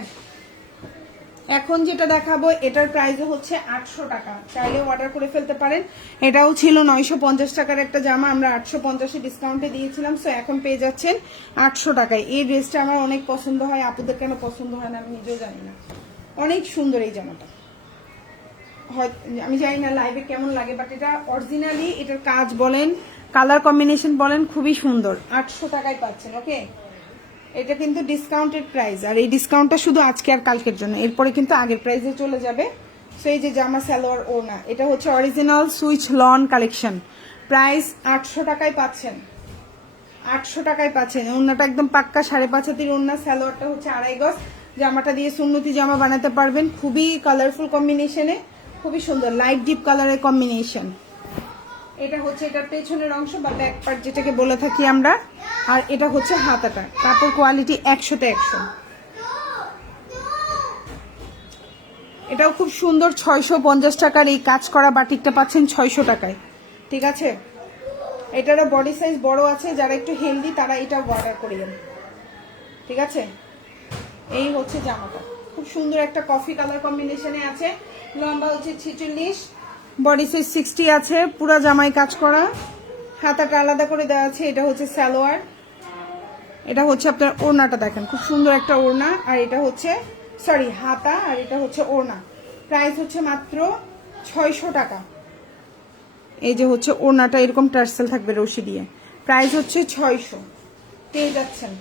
এখন যেটা দেখাবো এটার প্রাইস হচ্ছে 800 টাকা, চাইলে অর্ডার করে ফেলতে পারেন। এটাও ছিল 950 টাকার একটা জামা, আমরা 850 ডিসকাউন্টে দিয়েছিলাম, সো এখন পেয়ে যাচ্ছেন 800 টাকায়। এই ড্রেসটা আমার অনেক পছন্দ হয়, আপুদের কেন পছন্দ হয় না আমি নিজেও জানি না, অনেক সুন্দর এই জামাটা। হয় আমি জানি না লাইভে কেমন লাগে, বাট এটা অরিজিনালি এটার কাজ বলেন, কালার কম্বিনেশন বলেন, খুবই সুন্দর। 800 টাকায় পাচ্ছেন। ওকে, এটা কিন্তু ডিসকাউন্টেড প্রাইস, আর এই ডিসকাউন্টটা শুধু আজকে আর কালকের জন্য, এরপরে কিন্তু আগের প্রাইসে চলে যাবে। সো এই যে জামা সালোয়ার ওড়না, এটা হচ্ছে original switch loan collection, price 800 টাকায় পাচ্ছেন, 800 টাকায় পাচ্ছেন। ওড়নাটা একদম পাক্কা 5.5 হাতের ওড়না, সালোয়ারটা হচ্ছে 2.5 গজ, জামাটা দিয়ে সুন্নতি জামা বানাতে পারবেন, খুবই কালারফুল কম্বিনেশনে, খুবই সুন্দর লাইট ডিপ কালারের কম্বিনেশন। এটা হচ্ছে এটার পেছনের অংশ বা ব্যাক পার্ট যেটাকে বলে থাকি আমরা, আর এটা হচ্ছে হাতাটা, কাপড় কোয়ালিটি 100তে 100। এটাও খুব সুন্দর, 650 টাকার এই কাজ করা বাটিকটা পাচ্ছেন 600 টাকায়। ঠিক আছে, এটারও বডি সাইজ বড় আছে, যারা একটু হেলদি তারা এটা অর্ডার করিয়েন। ঠিক আছে, এই হচ্ছে জামাটা, খুব সুন্দর একটা কফি কালার কম্বিনেশনে আছে, লম্বা হচ্ছে 46, বডি সাইজ 60 আছে, পুরো জামাই কাজ করা, হাতাটা আলাদা করে দেওয়া আছে। এটা হচ্ছে সালোয়ার, এটা হচ্ছে আপনার ওড়নাটা, দেখেন খুব সুন্দর একটা ওড়না, আর এটা হচ্ছে সরি হাতা, আর এটা হচ্ছে ওড়না। প্রাইস হচ্ছে মাত্র 600 টাকা। এই যে হচ্ছে ওড়নাটা, এরকম টার্সেল থাকবে রশি দিয়ে, প্রাইস হচ্ছে 600, পেয়ে যাচ্ছেন।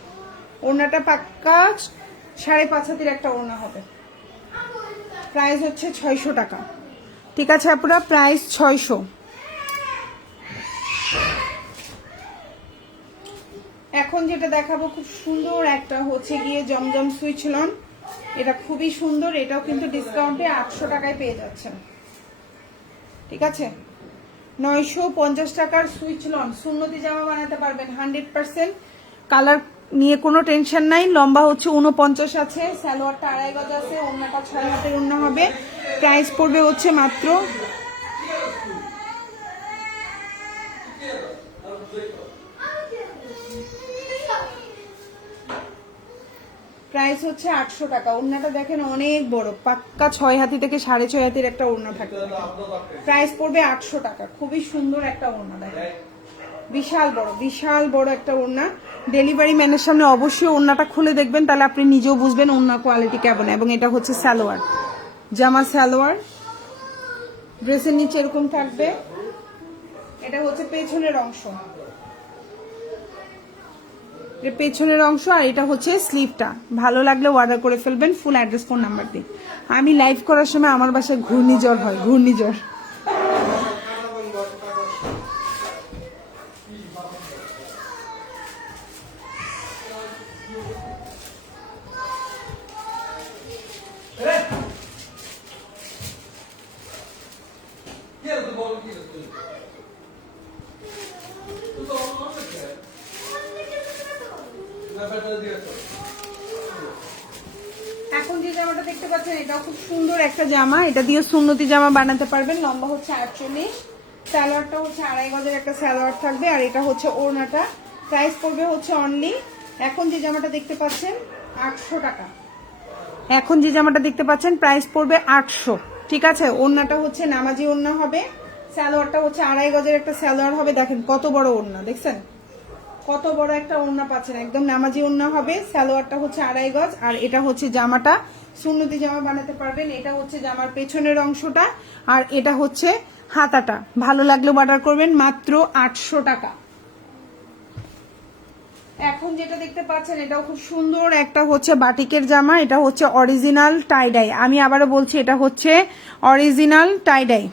ওড়নাটা পাক্কা 5.5 হাতের একটা ওড়না হবে, প্রাইস হচ্ছে 600 টাকা। ঠিক আছে আপুরা, প্রাইস 600। এখন যেটা দেখাবো খুব সুন্দর একটা হচ্ছে গিয়ে জমজম সুইচ লন, এটা খুবই সুন্দর, এটাও কিন্তু ডিসকাউন্টে 800 টাকায় পেয়ে যাচ্ছেন। ঠিক আছে, 950 টাকার সুইচ লন, সুন্নতি জামা বানাতে পারবেন 100%, কালার নিয়ে কোনো টেনশন নাই। লম্বা হচ্ছে 49 আছে, সালোয়ারটা 2.5 গজ আছে, ওড়নাটা 6 হাতের ওড়না হবে। প্রাইস পড়বে হচ্ছে মাত্র প্রাইস হচ্ছে 800 টাকা। ওড়নাটা দেখেন অনেক বড়, পাক্কা 6 হাতি থেকে 6.5 হাতির একটা ওড়না থাকে। প্রাইস পড়বে 800 টাকা, খুবই সুন্দর একটা ওড়না, দেখেন বিশাল বড় একটা ওড়না। ডেলিভারি ম্যানের সামনে অবশ্যই ওড়নাটা খুলে দেখবেন, তাহলে আপনি নিজেও বুঝবেন ওড়না কোয়ালিটি কেমন। এবং এটা হচ্ছে সালোয়ার, জামা সালোয়ার, ড্রেসের নিচে এরকম থাকবে। এটা হচ্ছে পেছনের অংশ, পেছনের অংশ, আর এটা হচ্ছে স্লিভটা। ভালো লাগলে অর্ডার করে ফেলবেন ফুল অ্যাড্রেস ফোন নাম্বার দিয়ে। আমি লাইভ করার সময় আমার বাসায় ঘূর্ণিঝড় হয়, ঘূর্ণিঝড়। এখন যে জামাটা দেখতে পাচ্ছেন এটাও খুব সুন্দর একটা জামা, এটা দিয়ে সুন্নতি জামা বানাতে পারবেন। লম্বা হচ্ছে 48, সালোয়ারটা হচ্ছে 2.5 গজের একটা সালোয়ার থাকবে, আর এটা হচ্ছে ওড়নাটা। প্রাইস পড়বে হচ্ছে অনলি, এখন যে জামাটা দেখতে পাচ্ছেন 800 টাকা। এখন যে জামাটা দেখতে পাচ্ছেন প্রাইস পড়বে 800, ঠিক আছে। ওড়নাটা হচ্ছে নামাজি ওড়না হবে, সালোয়ারটা হচ্ছে 2.5 গজের একটা সালোয়ার হবে। দেখেন কত বড় ওড়না, দেখছেন কত বড় একটা ওড়না পাচ্ছেন, একদম নামাজি ওড়না হবে। সালোয়ারটা হচ্ছে 2.5 গজ, আর এটা হচ্ছে জামাটা, সুন্নতি জামা বানাতে পারবেন। এটা হচ্ছে জামার পেছনের অংশটা, আর এটা হচ্ছে হাতাটা। ভালো লাগলে অর্ডার করবেন, মাত্র 800 টাকা। এখন যেটা দেখতে পাচ্ছেন এটাও খুব সুন্দর একটা হচ্ছে বাটিকের জামা, এটা হচ্ছে অরিজিনাল টাইডাই। আমি আবারও বলছি এটা হচ্ছে অরিজিনাল টাইডাই।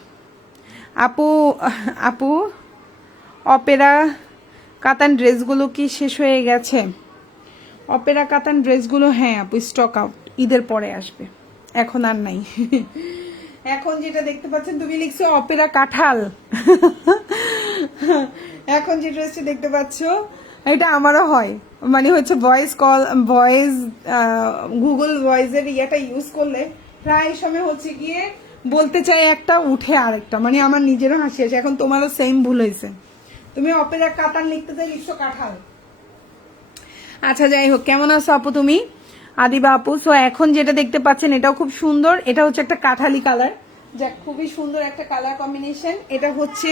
আপু আপু অপেরা কাতান ড্রেসগুলো কি শেষ হয়ে গেছে? অপেরা কাতান ড্রেসগুলো হ্যাঁ আপু স্টক আউট, ঈদের পরে আসবে, এখন আর নাই। এখন যেটা দেখতে পাচ্ছেন তুমি লিখছো অপেরা কাঁঠাল। এখন যে ড্রেসটা দেখতে পাচ্ছ এটা আমারও হয়, মানে হচ্ছে ভয়েস কল, ভয়েস গুগল ভয়েসের ইয়েটা ইউজ করলে প্রায় সময় হচ্ছে গিয়ে বলতে চাই একটা, উঠে আরেকটা, মানে আমার নিজেরও হাসি আসে। এখন তোমারও সেম ভুল হয়েছে, তুমি অপেরা কাতান লিখতে চাই লিখছো কাঁঠাল। আচ্ছা যাই হোক, কেমন আছো আপু তুমি? আদিবা আপু। সো এখন যেটা দেখতে পাচ্ছেন এটাও খুব সুন্দর, এটা হচ্ছে একটা কাঠালি কালার, যা খুবই সুন্দর একটা কালার কম্বিনেশন। এটা হচ্ছে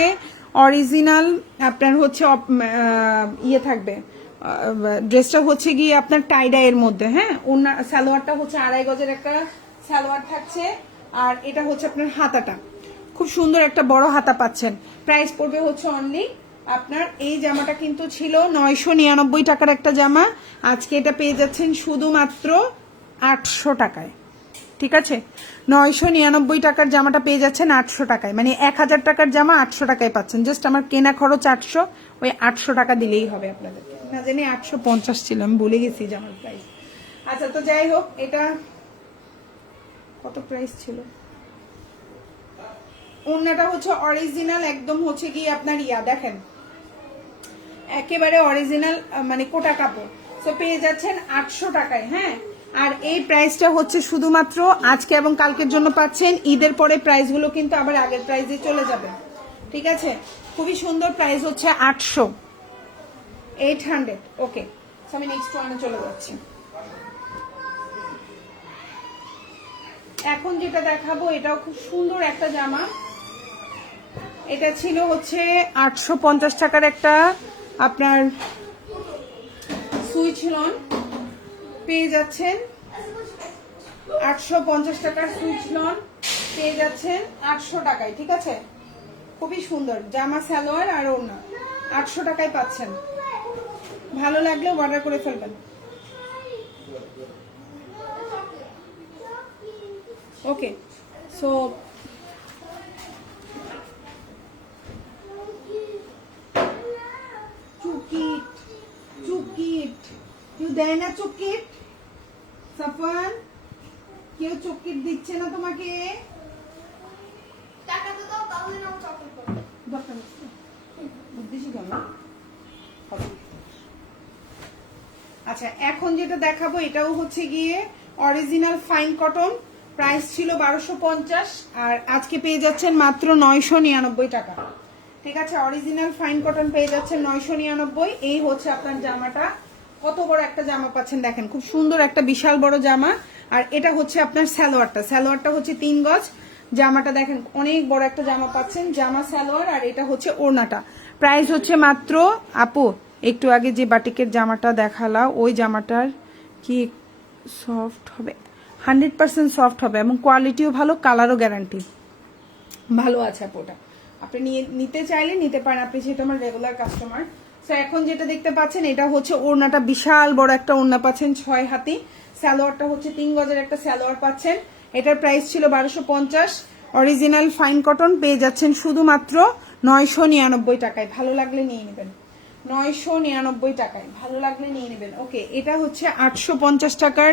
অরিজিনাল আপনার হচ্ছে ইয়ে থাকবে, ড্রেসটা হচ্ছে গিয়ে আপনার টাইডাই এর মধ্যে, হ্যাঁ। ওনার সালোয়ারটা হচ্ছে 2.5 গজের একটা সালোয়ার থাকছে, আর এটা হচ্ছে আপনার হাতাটা, খুব সুন্দর একটা বড় হাতা পাচ্ছেন। প্রাইস পড়বে হচ্ছে অনলি আপনার, এই জামাটা কিন্তু ছিল 999 টাকার একটা জামা, আজকে এটা পেয়ে যাচ্ছেন শুধুমাত্র 800 টাকায়, ঠিক আছে। 999 টাকার জামাটা পেয়ে যাচ্ছেন 800 টাকায়, মানে 1000 টাকার জামা 800 টাকায় পাচ্ছেন। জাস্ট আমার কেনা খরচ 800, ওই 800 টাকা দিলেই হবে আপনাদেরকে। না জানি 850 ছিল, আমি ভুলে গেছি জামার প্রাইস। আচ্ছা তো যাই হোক, এটা কত প্রাইস ছিল। ওড়নাটা হচ্ছে অরিজিনাল, একদম হচ্ছে গিয়ে আপনার ইয়া দেখেন একেবারে অরিজিনাল, মানে কোটা কাপড়। তো পেয়ে যাচ্ছেন 800 টাকায়, হ্যাঁ। আর এই প্রাইসটা হচ্ছে শুধুমাত্র আজকে এবং কালকের জন্য পাচ্ছেন, ঈদের পরে প্রাইসগুলো কিন্তু আবার আগের প্রাইসে চলে যাবে, ঠিক আছে। খুবই সুন্দর, প্রাইস হচ্ছে 800, 800। ওকে, আমি নেক্সট ওয়ানে চলে যাচ্ছি। এখন যেটা দেখাবো এটাও খুব সুন্দর একটা জামা, এটা ছিল হচ্ছে 850 টাকার একটা আপনার সুইচ লন, পেয়ে যাচ্ছেন 850 টাকার সুইচ লন পেয়ে যাচ্ছেন 800 টাকায়, ঠিক আছে। খুবই সুন্দর জামা, সালোয়ার আর ওড়না, 800 টাকায় পাচ্ছেন। ভালো লাগলে অর্ডার করে ফেলবেন। ওকে, সো চুকিট চুকিট কেউ দেয় না, চুকিট সাফওয়ান কেউ চুকিট দিচ্ছে না তোমাকে, টাকা তো দাও, তাহলে নাও চকলেট করো। দরকার নেই, উদ্দেশ্যই কেন। আচ্ছা এখন যেটা দেখাবো এটাও হচ্ছে গিয়ে অরিজিনাল ফাইন কটন, প্রাইস ছিল 1250, আর আজকে পেয়ে যাচ্ছেন মাত্র 999 টাকা, ঠিক আছে। অরিজিনাল ফাইন কটন পেয়ে যাচ্ছেন 999। এই হচ্ছে আপনার জামাটা, কত বড় একটা জামা পাচ্ছেন দেখেন, খুব সুন্দর একটা বিশাল বড় জামা। আর এটা হচ্ছে আপনার সালোয়ারটা হচ্ছে 3 গজ, জামাটা দেখেন অনেক বড় একটা জামা পাচ্ছেন, জামা সালোয়ার, আর এটা হচ্ছে ওড়নাটা। প্রাইস হচ্ছে মাত্র, আপু একটু আগে যে বাটিকের জামাটা দেখালা ওই জামাটার কি সফট হবে? 100% সফট হবে এবং কোয়ালিটিও ভালো, কালারও গ্যারান্টি ভালো আছে আপুটা। আপনি নিতে চাইলে নিতে পারেন, আপনি যেহেতু আমার রেগুলার কাস্টমার। তো এখন যেটা দেখতে পাচ্ছেন এটা হচ্ছে ওড়নাটা, বিশাল বড় একটা ওড়না পাচ্ছেন 6 হাতি, সালোয়ারটা হচ্ছে 3 গজের একটা সালোয়ার পাচ্ছেন। এটার প্রাইস ছিল 1250, অরিজিনাল ফাইন কটন পেয়ে যাচ্ছেন শুধুমাত্র 999 টাকায়। ভালো লাগলে নিয়ে নেবেন, 999 টাকায়, ভালো লাগলে নিয়ে নেবেন। ওকে, এটা হচ্ছে 850 টাকার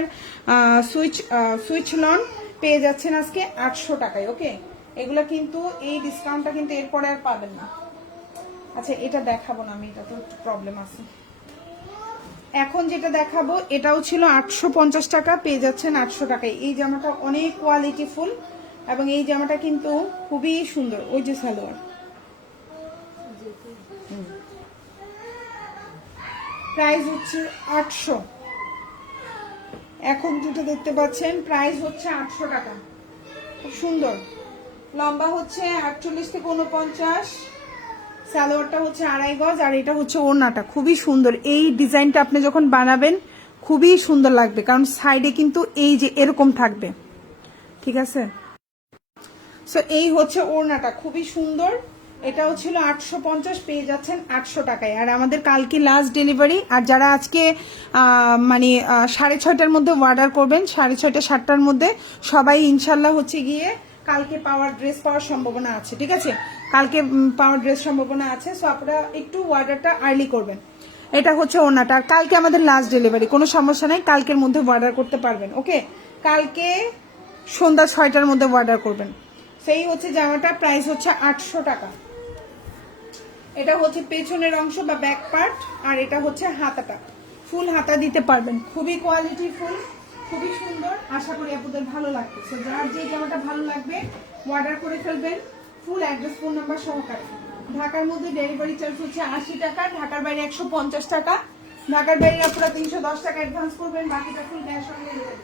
সুইচ লন পেয়ে যাচ্ছেন আজকে 800 টাকায়। ওকে, এগুলো কিন্তু এই ডিসকাউন্টটা কিন্তু এরপরে আর পাবেন না। আচ্ছা এটা দেখাবো না আমি, এটা তো একটু প্রবলেম আছে। এখন যেটা দেখাবো এটাও ছিল 850 টাকা, পেয়ে যাচ্ছেন 800 টাকায়। এই জামাটা অনেক কোয়ালিটি ফুল এবং এই জামাটা কিন্তু খুবই সুন্দর। ওই যে সালোয়ার, প্রাইস হচ্ছে 800। এখন যেটা দেখতে পাচ্ছেন প্রাইস হচ্ছে 800 টাকা, খুব সুন্দর। লম্বা হচ্ছে 48 থেকে 49, সালোয়ারটা হচ্ছে 2.5 গজ, আর এটা হচ্ছে ওড়নাটা। খুবই সুন্দর এই ডিজাইনটা, আপনি যখন বানাবেন খুবই সুন্দর লাগবে, কারণ সাইডে কিন্তু এই যে এরকম থাকবে, ঠিক আছে। সো এই হচ্ছে ওড়নাটা, খুবই সুন্দর। এটাও ছিল 850, পেয়ে যাচ্ছেন 800 টাকায়। আর আমাদের কালকে লাস্ট ডেলিভারি। আর যারা আজকে মানে 6:30টার মধ্যে অর্ডার করবেন, 6:30 7টার মধ্যে, সবাই ইনশাল্লাহ হচ্ছে গিয়ে কালকে ড্রেস পাওয়ার সম্ভাবনা আছে, ঠিক আছে। কালকে পাওয়ার ড্রেস সম্ভাবনা আছে। সো আপনারা একটু অর্ডারটা আর্লি করবেন। এটা হচ্ছে ওড়নাটা। আর কালকে আমাদের লাস্ট ডেলিভারি, কোনো সমস্যা নাই, কালকের মধ্যে অর্ডার করতে পারবেন। ওকে, কালকে সন্ধ্যা 6টার মধ্যে অর্ডার করবেন। সেই হচ্ছে জামাটা, প্রাইস হচ্ছে 800 টাকা। এটা হচ্ছে পেছনের অংশ বা ব্যাক পার্ট, আর এটা হচ্ছে হাতাটা, ফুল হাতা দিতে পারবেন। খুবই কোয়ালিটি ফুল, খুবই সুন্দর। আশা করি আপনাদের ভালো লাগবে। সো যার যে জামাটা ভালো লাগবে অর্ডার করে ফেলবেন, ফুল অ্যাড্রেস ফোন নাম্বার সহকারে। ঢাকার মধ্যে ডেলিভারি চার্জ হচ্ছে 80 টাকা, ঢাকার বাইরে 150 টাকা। ঢাকার বাইরে আপনারা 310 টাকা অ্যাডভান্স করবেন, বাকিটা ফুল ক্যাশ অন ডেলিভারি।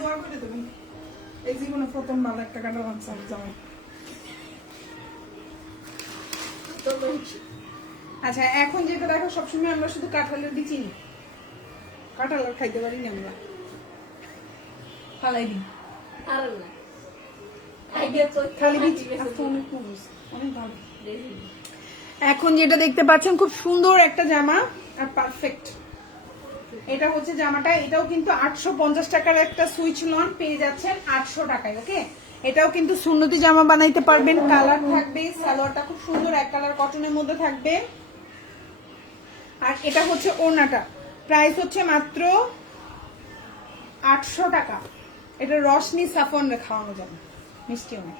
দোয়া করে দেবেন, এই জীবনে প্রথম ভালো একটা কাটার আনসার জামাই। আচ্ছা, এখন যেটা দেখো, সবসময় আমরা শুধু কাঁঠালের বীজ চিনি, কাঁঠাল আর খাইতে পারি না আমরা, ফালাই দিই। খালি বীজ অনেক ভালো। এখন যেটা দেখতে পাচ্ছেন খুব সুন্দর একটা জামা আর পারফেক্ট। এটা হচ্ছে জামাটা, এটাও কিন্তু 850 টাকার একটা সুইচ লন, পেয়ে যাচ্ছেন 800 টাকায়। ওকে, এটাও কিন্তু সুন্নতি জামা বানাইতে পারবেন। কালার থাকবে, সালোয়ারটা খুব সুন্দর এক কালার কটনের মধ্যে থাকবে। আর এটা হচ্ছে ওড়নাটা, প্রাইস হচ্ছে মাত্র 800 টাকা। এটা রশনি সাফন খাওয়ানো যাবে, মিষ্টি অনেক।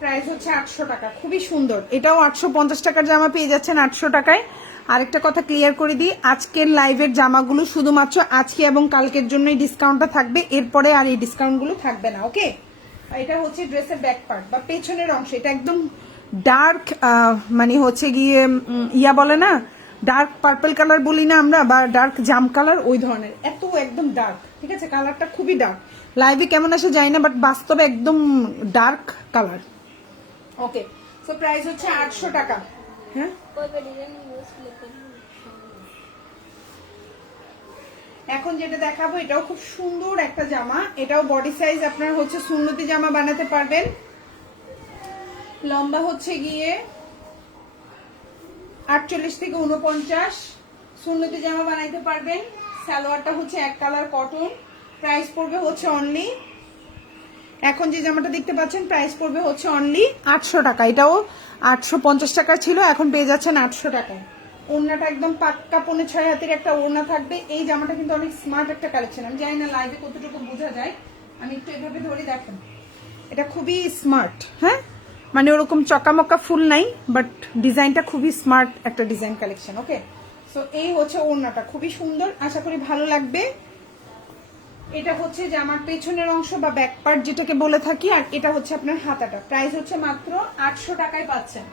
প্রাইস হচ্ছে 800 টাকা, খুবই সুন্দর। এটাও 850 টাকার জামা, পেয়ে যাচ্ছেন 800 টাকায়। আরেকটা কথা ক্লিয়ার করে দিই, আজকের লাইভের জামাগুলো শুধুমাত্র আজকে এবং কালকের জন্যই ডিসকাউন্টটা থাকবে, এরপরে আর এই ডিসকাউন্টগুলো থাকবে না। ওকে, এটা হচ্ছে ড্রেসের ব্যাক পার্ট বা পেছনের অংশ। এটা একদম ডার্ক, মানে হচ্ছে গিয়ে ইয়া বলে না, ডার্ক পার্পল কালার বলি না আমরা, বা ডার্ক জাম কালার, ওই ধরনের। এত একদম ডার্ক, ঠিক আছে, কালারটা খুবই ডার্ক। লাইভে কেমন আসে যায় না, বাট বাস্তবে একদম ডার্ক কালার। ওকে, সো প্রাইস হচ্ছে 800 টাকা। হ্যাঁ, এখন যেটা দেখাবো এটাও খুব সুন্দর একটা জামা। এটাও বডি সাইজ আপনার হচ্ছে সুন্নতি জামা বানাতে পারবেন। লম্বা হচ্ছে গিয়ে 48 থেকে 49, সুন্নতি জামা বানাইতে পারবেন। সালোয়ারটা হচ্ছে এক কালার কটন, প্রাইস পড়বে হচ্ছে অনলি, এখন যে জামাটা দেখতে পাচ্ছেন প্রাইস পড়বে হচ্ছে অনলি 800 টাকা। এটাও 850 টাকা ছিল, এখন পেয়ে যাচ্ছেন 800 টাকায়। ওড়নাটা একদম পাক্কা 5.5 হাতের একটা ওড়না থাকবে। এই জামাটা কিন্তু অনেক স্মার্ট একটা কালেকশন। আমি জানি না লাইভে কতটুকু বোঝা যায়, আমি একটু এভাবে ধরে দেখেন, এটা খুবই স্মার্ট। হ্যাঁ, মানে ওরকম চকামকা ফুল নাই, বাট ডিজাইনটা খুবই স্মার্ট একটা ডিজাইন কালেকশন। ওকে, সো এই হচ্ছে ওড়নাটা, খুবই সুন্দর, আশা করি ভালো লাগবে। এটা হচ্ছে যে আমার পেছনের অংশ বা ব্যাক পার্ট যেটাকে বলে থাকি, আর এটা হচ্ছে আপনার হাতাটা। প্রাইস হচ্ছে মাত্র 800 টাকায় পাচ্ছেন।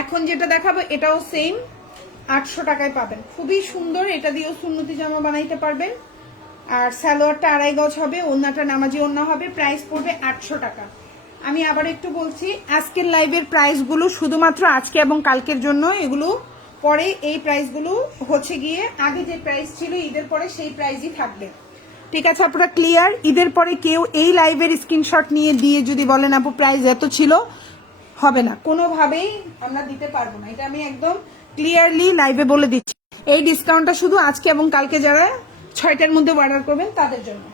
এখন যেটা দেখাবো এটাও সেম 800 টাকায় পাবেন, খুবই সুন্দর। এটা দিয়েও সুন্নতি জামা বানাইতে পারবেন। আর সালোয়ারটা 2.5 গজ হবে, ওড়নাটা নামাজি ওড়না হবে, প্রাইস পড়বে 800 টাকা। আমি আবার একটু বলছি, আজকের লাইভের প্রাইসগুলো শুধুমাত্র আজকে এবং কালকের জন্য, এগুলো পরে এই প্রাইসগুলো হচ্ছে গিয়ে আগে যে প্রাইস ছিল ঈদের পরে সেই প্রাইসই থাকবে, ঠিক আছে। আপনারা ক্লিয়ার? ঈদের পরে কেউ এই লাইভের স্ক্রিনশট নিয়ে দিয়ে যদি বলেন আপু প্রাইস এত ছিল, হবে না, কোনোভাবেই আমরা দিতে পারবো না। এটা আমি একদম ক্লিয়ারলি লাইভে বলে দিচ্ছি। এই ডিসকাউন্টটা শুধু আজকে এবং কালকে যারা 6টার মধ্যে অর্ডার করবেন তাদের জন্য।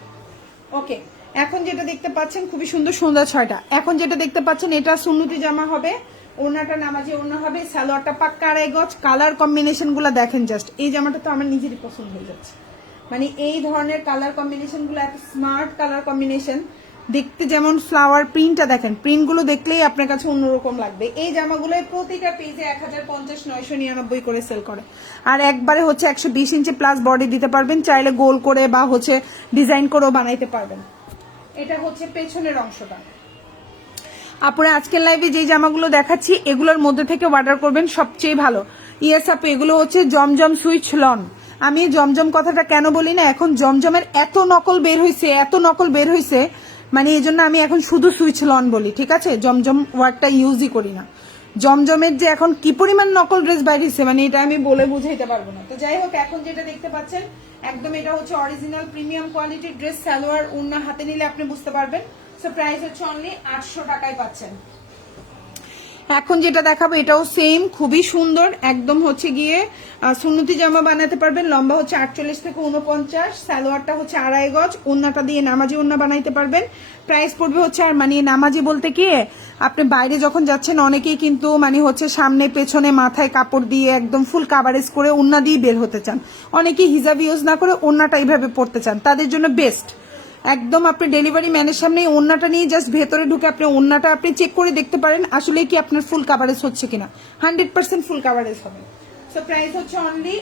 ওকে, এখন যেটা দেখতে পাচ্ছেন খুবই সুন্দর, সন্ধ্যা 6টা। এখন যেটা দেখতে পাচ্ছেন এটা সুন্নতি জামা হবে, ওড়নাটা নামাজি ওড়না হবে, সালোয়ারটা পাক্কা 2.5 গজ। কালার কম্বিনেশন গুলো দেখেন জাস্ট, এই জামাটা তো আমার নিজেরই পছন্দ হয়ে যাচ্ছে। মানে এই ধরনের কালার কম্বিনেশন গুলো এত স্মার্ট কালার কম্বিনেশন, দেখতে যেমন ফ্লাওয়ার প্রিন্টটা দেখেন, প্রিন্ট গুলো দেখলেই আপনার কাছে অন্যরকম লাগবে। এই জামাগুলো প্রতিটা পেজে 1050, 999 করে সেল করে। আর একবারে হচ্ছে 120 ইঞ্চি প্লাস বডি দিতে পারবেন, চাইলে গোল করে বা হচ্ছে ডিজাইন করেও বানাইতে পারবেন। এটা হচ্ছে পেছনের অংশটা। আপনারা আজকের লাইভে যে জামাগুলো দেখাচ্ছি এগুলোর মধ্যে থেকে অর্ডার করবেন সবচেয়ে ভালো। ইয়েস আপু, এগুলো হচ্ছে জমজম সুইচ লন। আমি জমজম কথাটা কেন বলি না, এখন জমজমের এত নকল বের হয়েছে, এত নকল বের হয়েছে, মানে এই জন্য আমি এখন শুধু সুইচ লন বলি, ঠিক আছে? জমজম ওয়ার্ডটা ইউজই করি না। জমজমের যে এখন কি পরিমাণ নকল ড্রেস বাইরেছে, মানে এটা আমি বলে বুঝাইতে পারবো না। তো যাই হোক, এখন যেটা দেখতে পাচ্ছেন একদম এটা হচ্ছে অরিজিনাল প্রিমিয়াম কোয়ালিটির ড্রেস, সালোয়ার ওড়না হাতে নিলে আপনি বুঝতে পারবেন। সো প্রাইস হচ্ছে অনলি 800 টাকায় পাচ্ছেন। এখন যেটা দেখাবো এটাও সেম, খুবই সুন্দর, একদম হচ্ছে গিয়ে সুন্নতি জামা বানাতে পারবেন। লম্বা হচ্ছে 48 থেকে 49, সালোয়ারটা হচ্ছে 2.5 গজ, ওড়নাটা দিয়ে নামাজি ওড়না বানাইতে পারবেন। প্রাইস পড়বে হচ্ছে, আর মানে নামাজি বলতে কি, আপনি বাইরে যখন যাচ্ছেন অনেকেই কিন্তু মানে হচ্ছে সামনে পেছনে মাথায় কাপড় দিয়ে একদম ফুল কাভারেজ করে ওড়না দিয়ে বের হতে চান, অনেকেই হিজাব ইউজ না করে ওড়নাটা এইভাবে পড়তে চান, তাদের জন্য বেস্ট। একদম আপনি ডেলিভারি ম্যানের সামনে ওড়নাটা নিয়ে জাস্ট ভেতরে ঢুকে আপনি ওড়নাটা আপনি চেক করে দেখতে পারেন আসলে কি আপনার ফুল কাভারেজ হচ্ছে কিনা। 100% ফুল কাভারেজ হবে। সো প্রাইস হচ্ছে অনলি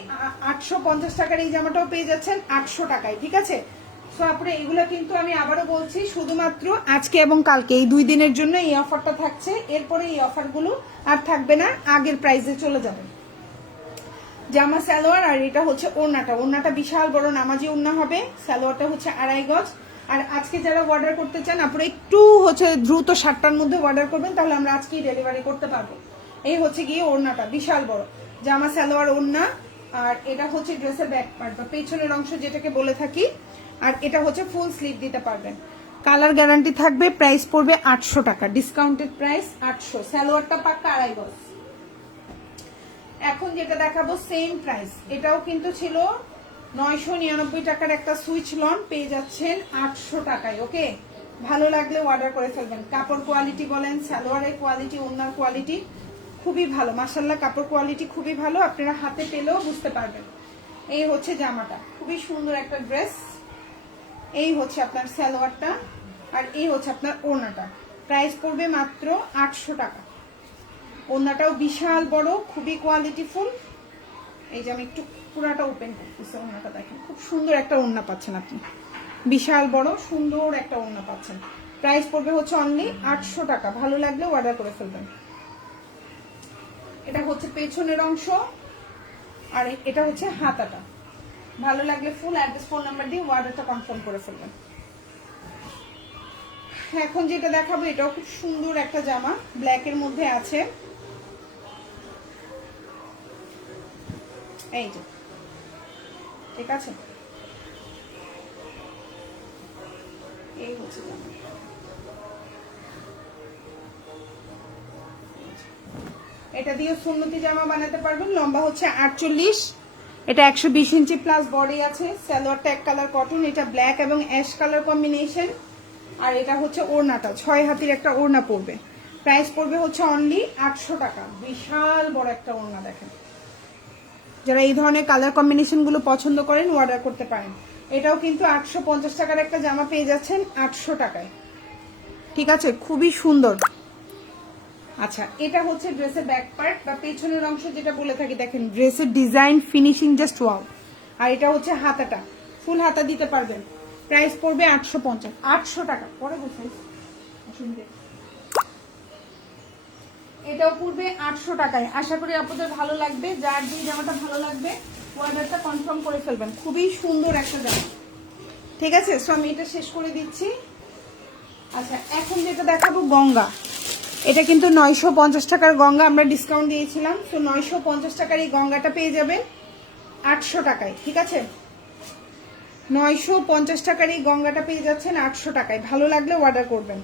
850 টাকার এই জামাটাও পেয়ে যাচ্ছেন 800 টাকায়, ঠিক আছে? সো আপনি এগুলো কিন্তু আমি আবারও বলছি শুধুমাত্র আজকে এবং কালকে এই 2 দিনের জন্য এই অফারটা থাকছে, এরপরে এই অফারগুলো আর থাকবে না, আগের প্রাইসে চলে যাবে। জামা সালোয়ার আর এটা হচ্ছে ওড়নাটা, ওড়নাটা বিশাল বড় নামাজি ওড়না হবে, সালোয়ারটা হচ্ছে 2.5 গজ। আর আজকে যারা অর্ডার করতে চান আপনারা একটু হচ্ছে দ্রুত 7টার মধ্যে অর্ডার করবেন, তাহলে আমরা আজকেই ডেলিভারি করতে পারবো। এই হচ্ছে গিয়ে ওড়নাটা বিশাল বড়, জামা সালোয়ার ওড়না, আর এটা হচ্ছে ড্রেসের ব্যাক পার্ট বা পেছনের অংশ যেটাকে বলে থাকি, আর এটা হচ্ছে ফুল স্লিভ দিতে পারবেন। কালার গ্যারান্টি থাকবে। প্রাইস পড়বে 800 টাকা, ডিসকাউন্টেড প্রাইস 800। সালোয়ারটা পাক্কা 2.5 গজ। এখন যেটা দেখাবো সেম প্রাইস, এটাও কিন্তু ছিল 999 টাকার একটা সুইচ লন, পেয়ে যাচ্ছেন 800 টাকায়। ওকে, ভালো লাগলে অর্ডার করে ফেলবেন। কাপড় কোয়ালিটি বলেন, সালোয়ারের কোয়ালিটি, ওড়নার কোয়ালিটি খুবই ভালো, মাশাআল্লাহ কাপড় কোয়ালিটি খুবই ভালো, আপনারা হাতে পেলেও বুঝতে পারবেন। এই হচ্ছে জামাটা, খুবই সুন্দর একটা ড্রেস। এই হচ্ছে আপনার সালোয়ারটা, আর এই হচ্ছে আপনার ওড়নাটা। প্রাইস পড়বে মাত্র 800 টাকা। ওড়নাটাও বিশাল বড়, খুবই কোয়ালিটিফুল। এই যে আমি একটু পুরাটা ওপেন করতেছি, ওড়নাটা দেখেন, খুব সুন্দর একটা ওড়না পাচ্ছেন আপনি, বিশাল বড় সুন্দর একটা ওড়না পাচ্ছেন। প্রাইস পড়বে হচ্ছে অনলি 800 টাকা। ভালো লাগলে অর্ডার করে ফেলবেন। এটা হচ্ছে পেছনের অংশ, আর এটা হচ্ছে হাতাটা। ভালো লাগলে ফুল অ্যাড্রেস ফোন নাম্বার দিয়ে অর্ডারটা কনফার্ম করে ফেলবেন। এখন যেটা দেখাবো এটাও খুব সুন্দর একটা জামা, ব্ল্যাকের মধ্যে আছে। এই যে, ঠিক আছে, এই হচ্ছে জামা। এটা দিয়ে সুন্নতি জামা বানাতে পারবেন। লম্বা হচ্ছে 48, এটা 120 ইঞ্চি প্লাস বডি আছে। সালোয়ারটা এক কালার কটন, এটা ব্ল্যাক এবং অ্যাশ কালার কম্বিনেশন, আর এটা হচ্ছে ওড়নাটা 6 হাতির একটা ওড়না পড়বে। প্রাইস পড়বে হচ্ছে অনলি 800 টাকা। বিশাল বড় একটা ওড়না দেখেন। যারা এই ধরনের কালার কম্বিনেশন গুলো পছন্দ করেন অর্ডার করতে পারেন। এটাও কিন্তু 850 টাকার একটা জামা পেয়ে যাচ্ছেন 800 টাকায়, ঠিক আছে? খুবই সুন্দর। আচ্ছা, এটা হচ্ছে ড্রেসের ব্যাক পার্ট বা পেছনের অংশ যেটা বলে থাকি, দেখেন ড্রেসের ডিজাইন ফিনিশিং জাস্ট ওয়াও। আর এটা হচ্ছে হাতাটা, ফুল হাতা দিতে পারবেন। প্রাইস পড়বে 850, 800 টাকা। পরে বসে এটাও পড়বে 800 টাকায়। আশা করি আপনাদের ভালো লাগবে, যার যে জামাটা ভালো লাগবে অর্ডারটা কনফার্ম করে ফেলবেন। খুবই সুন্দর একটা জামা, ঠিক আছে? সো আমি এটা শেষ করে দিচ্ছি। আচ্ছা, এখন যেটা দেখাবো গঙ্গা, এটা কিন্তু 950 টাকার গঙ্গা আমরা ডিসকাউন্ট দিয়েছিলাম। তো 950 টাকার এই গঙ্গাটা পেয়ে যাবেন 800 টাকায়, ঠিক আছে? 950 টাকার এই গঙ্গাটা পেয়ে যাচ্ছেন 800 টাকায়। ভালো লাগলে অর্ডার করবেন।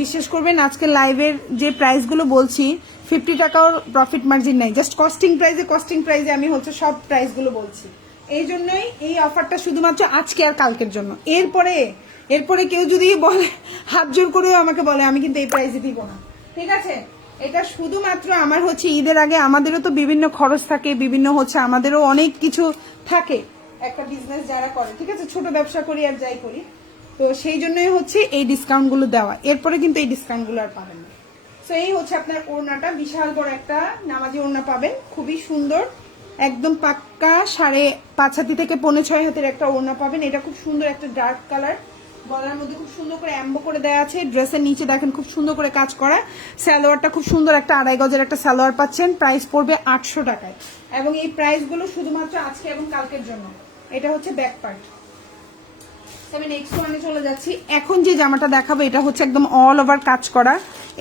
বিশ্বাস করবেন আজকে লাইভের যে প্রাইসগুলো বলছি 50 টাকাও প্রফিট মার্জিন নাই, জাস্ট কস্টিং প্রাইসে আমি হচ্ছে সব প্রাইসগুলো বলছি। এই জন্যই এই অফারটা শুধুমাত্র আজকে আর কালকের জন্য। এরপরে কেউ যদি বলে, হাত জোর করেও আমাকে বলে, আমি কিন্তু এই প্রাইসে দিব না, ঠিক আছে? এটা শুধুমাত্র আমার হচ্ছে ঈদের আগে, আমাদেরও তো বিভিন্ন খরচ থাকে, বিভিন্ন হচ্ছে আমাদেরও অনেক কিছু থাকে একটা বিজনেস যারা করে, ঠিক আছে? ছোট ব্যবসা করি আর যাই করি, তো সেই জন্যই হচ্ছে এই ডিসকাউন্টগুলো দেওয়া। এরপরে কিন্তু এই ডিসকাউন্টগুলো আর পাবেন না। তো এই হচ্ছে আপনার ওড়নাটা, বিশাল বড় একটা নামাজি ওড়না পাবেন, খুবই সুন্দর, একদম পাক্কা 5.5 হাতি থেকে 5.25 হাতের একটা ওড়না পাবেন। এটা খুব সুন্দর একটা ডার্ক কালার, গলার মধ্যে খুব সুন্দর করে অ্যাম্বো করে দেওয়া আছে। ড্রেসের নিচে দেখেন খুব সুন্দর করে কাজ করা। সালোয়ারটা খুব সুন্দর একটা 2.5 গজের একটা সালোয়ার পাচ্ছেন। প্রাইস পড়বে 800 টাকায়, এবং এই প্রাইসগুলো শুধুমাত্র আজকে এবং কালকের জন্য। এটা হচ্ছে ব্যাক পার্ট। আমি নেক্সট ওয়ানে চলে যাচ্ছি। এখন যে জামাটা দেখাবো এটা হচ্ছে একদম অল ওভার কাজ করা।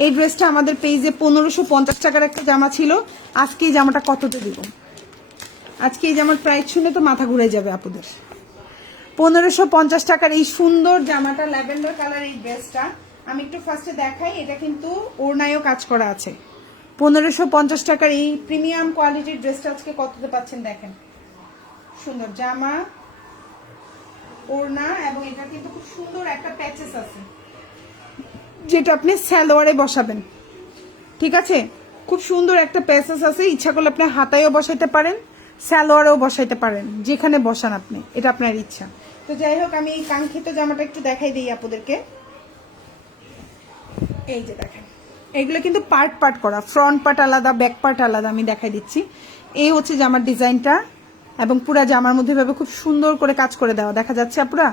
এই ড্রেসটা আমাদের পেজে 1550 টাকার একটা জামা ছিল। আজকে এই জামাটা কততে দিব? আজকে এই জামার প্রাইস শুনে তো মাথা ঘুরে যাবে আপুদের। 1550 টাকার এই সুন্দর জামাটা, ল্যাভেন্ডার কালার এই ড্রেসটা আমি একটু ফার্স্টে দেখাই। এটা কিন্তু ওড়নায়ও কাজ করা আছে। 1550 টাকার এই প্রিমিয়াম কোয়ালিটির ড্রেসটা আজকে কততে পাচ্ছেন দেখেন। সুন্দর জামা, ওড়না, এবং এটা কিন্তু খুব সুন্দর একটা প্যাচেস আছে যেটা আপনি সালোয়ারে বসাবেন, ঠিক আছে? খুব সুন্দর একটা প্যাচেস আছে, ইচ্ছা করলে আপনি হাতায়ও বসাইতে পারেন, সালোয়ারেও বসাইতে পারেন, যেখানে বসান আপনি, এটা আপনার ইচ্ছা। তো যাই হোক, আমি এই কাঙ্ক্ষিত জামাটা একটু দেখাই দিই আপনাদেরকে। এই যে দেখেন, এগুলো কিন্তু পার্ট পার্ট করা, ফ্রন্ট পার্ট আলাদা, ব্যাক পার্ট আলাদা। আমি দেখাই দিচ্ছি। এই হচ্ছে জামার ডিজাইনটা, এবং পুরা জামার মধ্যে এভাবে খুব সুন্দর করে কাজ করে দেওয়া, দেখা যাচ্ছে আপুরা?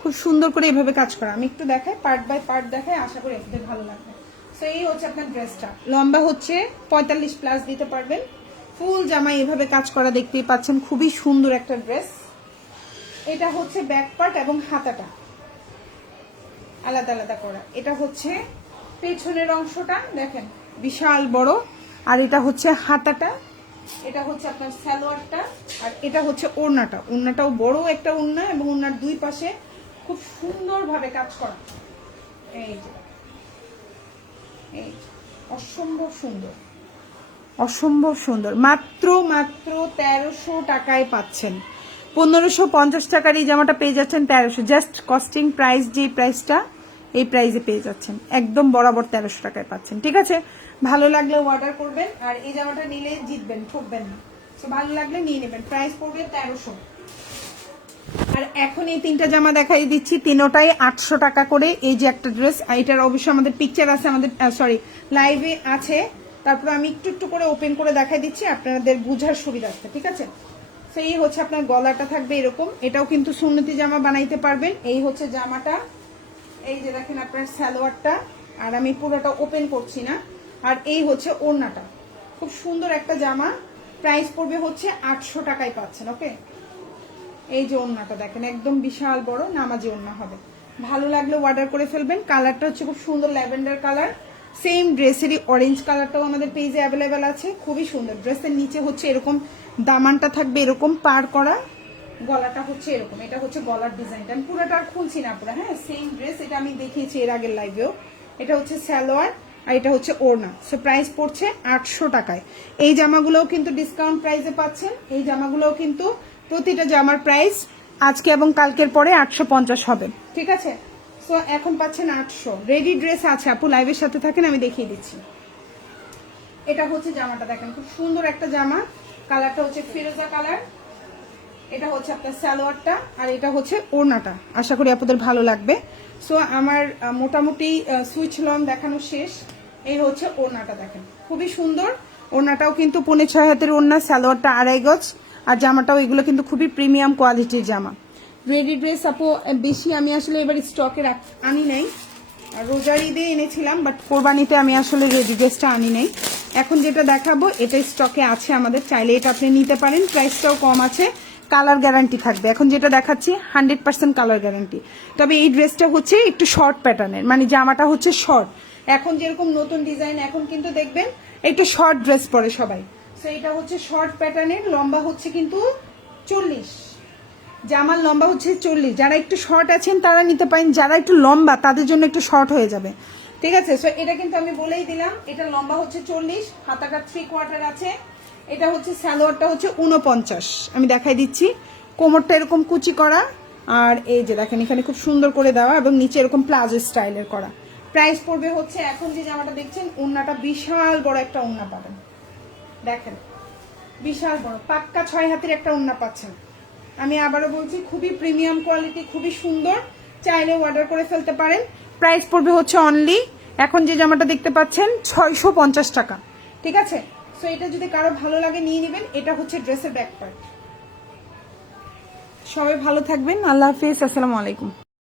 খুব সুন্দর করে এভাবে কাজ করা। আমি একটু দেখাই, পার্ট বাই পার্ট দেখাই, আশা করি আপনাদের ভালো লাগবে। তো এই হচ্ছে আপনার ড্রেসটা, লম্বা হচ্ছে 45 প্লাস দিতে পারবেন। ফুল জামা এভাবে কাজ করা দেখতেই পাচ্ছেন, খুবই সুন্দর একটা ড্রেস। এটা হচ্ছে ব্যাক পার্ট এবং হাতাটা আলাদা আলাদা করা। এটা হচ্ছে পেছনের অংশটা দেখেন বিশাল বড়, আর এটা হচ্ছে হাতাটা, এটা হচ্ছে আপনার সালোয়ারটা, আর এটা হচ্ছে ওড়নাটা। ওড়নাটাও বড় একটা ওড়না, এবং ওড়নার দুই পাশে খুব সুন্দরভাবে কাজ করা। এই যে অসম্ভব সুন্দর, অসম্ভব সুন্দর। মাত্র 1300 টাকায় পাচ্ছেন। 1550 টাকার এই জামাটা পেয়ে যাচ্ছেন 1300, জাস্ট কস্টিং প্রাইস, যে প্রাইসটা এই প্রাইসে পেয়ে যাচ্ছেন, একদম বরাবর 1300 টাকায় পাচ্ছেন, ঠিক আছে? ভালো লাগলে অর্ডার করবেন, আর এই জামাটা নিলে জিতবেন, ঠকবেন না। তো ভালো লাগলে নিয়ে নেবেন, প্রাইস পড়বে 1300। আর এখন এই তিনটা জামা দেখাই দিচ্ছি, তিনোটাই 800 টাকা করে। এই যে একটা ড্রেস, এটার অবশ্যই আমাদের পিকচার আছে, আমাদের লাইভে আছে, তারপরে আমি একটু একটু করে ওপেন করে দেখাই দিচ্ছি আপনাদের বুঝার সুবিধার্থে, ঠিক আছে? তো এই হচ্ছে আপনার গলাটা থাকবে এরকম, এটাও কিন্তু সুন্নতি জামা বানাইতে পারবেন। এই হচ্ছে জামাটা, এই যে দেখেন আপনার সালোয়ারটা, আর আমি পুরোটা ওপেন করছি না। আর এই হচ্ছে ওড়নাটা, খুব সুন্দর একটা জামা, প্রাইস পড়বে হচ্ছে 800 টাকায় পাচ্ছেন, ওকে? এই যে ওড়নাটা দেখেন, একদম বিশাল বড় নামাজি ওড়না হবে। ভালো লাগলে অর্ডার করে ফেলবেন। কালারটা হচ্ছে খুব সুন্দর ল্যাভেন্ডার কালার, সেম ড্রেসেরই অরেঞ্জ কালারটাও আমাদের পেজে অ্যাভেলেবেল আছে, খুবই সুন্দর। ড্রেসের নিচে হচ্ছে এরকম দামানটা থাকবে এরকম পার করা, গলাটা হচ্ছে এরকম, এটা হচ্ছে গলার ডিজাইনটা। আমি পুরোটা আর খুলছি না পুরো, হ্যাঁ সেম ড্রেস, এটা আমি দেখিয়েছি এর আগের লাইভেও। এটা হচ্ছে সালোয়ার, আর এটা হচ্ছে ওড়না। সো প্রাইস পড়ছে 800 টাকায়। এই জামাগুলোও কিন্তু ডিসকাউন্ট প্রাইসে পাচ্ছেন। এই জামাগুলোও কিন্তু প্রতিটা জামার প্রাইস আজকে এবং কালকের পরে 850 হবে, ঠিক আছে? সো এখন পাচ্ছেন 800। রেডি ড্রেস আছে আপু, লাইভের সাথে থাকেন, আমি দেখিয়ে দিচ্ছি। এটা হচ্ছে জামাটা দেখেন, খুব সুন্দর একটা জামা, কালারটা হচ্ছে ফিরোজা কালার। এটা হচ্ছে আপনার সালোয়ারটা, আর এটা হচ্ছে ওড়নাটা। আশা করি আপনাদের ভালো লাগবে। সো আমার মোটামুটি সুইচ লং দেখানো শেষ। এই হচ্ছে ওড়নাটা দেখেন, খুবই সুন্দর। ওড়নাটাও কিন্তু 5.5 হাতের ওড়না, সালোয়ারটা 2.5 গজ, আর জামাটাও এগুলো কিন্তু খুবই প্রিমিয়াম কোয়ালিটির জামা। রেডি ড্রেস আপু বেশি আমি আসলে এবার স্টকে আনি নাই, রোজার ঈদে এনেছিলাম, বাট কোরবানিতে আমি আসলে রেডি ড্রেসটা আনি নাই। এখন যেটা দেখাবো এটা স্টকে আছে আমাদের, চাইলে এটা আপনি নিতে পারেন, প্রাইসটাও কম আছে, কালার গ্যারান্টি থাকবে। এখন যেটা দেখাচ্ছি 100% কালার গ্যারান্টি। তবে এই ড্রেসটা হচ্ছে একটু শর্ট প্যাটার্নের, মানে জামাটা হচ্ছে শর্ট। এখন যেরকম নতুন ডিজাইন, এখন কিন্তু দেখবেন একটু শর্ট ড্রেস পরে সবাই। তো এটা হচ্ছে শর্ট প্যাটার্নের, লম্বা হচ্ছে কিন্তু 40, জামার লম্বা হচ্ছে 40। যারা একটু শর্ট আছেন তারা নিতে পারেন, যারা একটু লম্বা তাদের জন্য একটু শর্ট হয়ে যাবে, ঠিক আছে? সো এটা কিন্তু আমি বলেই দিলাম, এটা লম্বা হচ্ছে 40, হাতাটা 3/4 আছে। এটা হচ্ছে সালোয়ারটা হচ্ছে 49, আমি দেখাই দিচ্ছি কোমরটা এরকম কুচি করা, আর এই যে দেখেন এখানে খুব সুন্দর করে দেওয়া এবং নিচে এরকম প্লাজো স্টাইলের করা। প্রাইস পড়বে হচ্ছে, এখন যে জামাটা দেখছেন ওড়নাটা বিশাল বড় একটা ওড়না পাবেন, দেখেন বিশাল বড় পাক্কা 6 হাতের একটা ওড়না পাচ্ছেন। আমি আবারও বলছি খুবই প্রিমিয়াম কোয়ালিটি, খুবই সুন্দর, চাইলে অর্ডার করে ফেলতে পারেন। প্রাইস পড়বে হচ্ছে অনলি, এখন যে জামাটা দেখতে পাচ্ছেন 650 টাকা, ঠিক আছে? সো এটা যদি কারো ভালো লাগে নিয়ে নেবেন। এটা হচ্ছে ড্রেসের ব্যাক পার্ট। সবাই ভালো থাকবেন, আল্লাহ হাফিজ, আসসালামু আলাইকুম।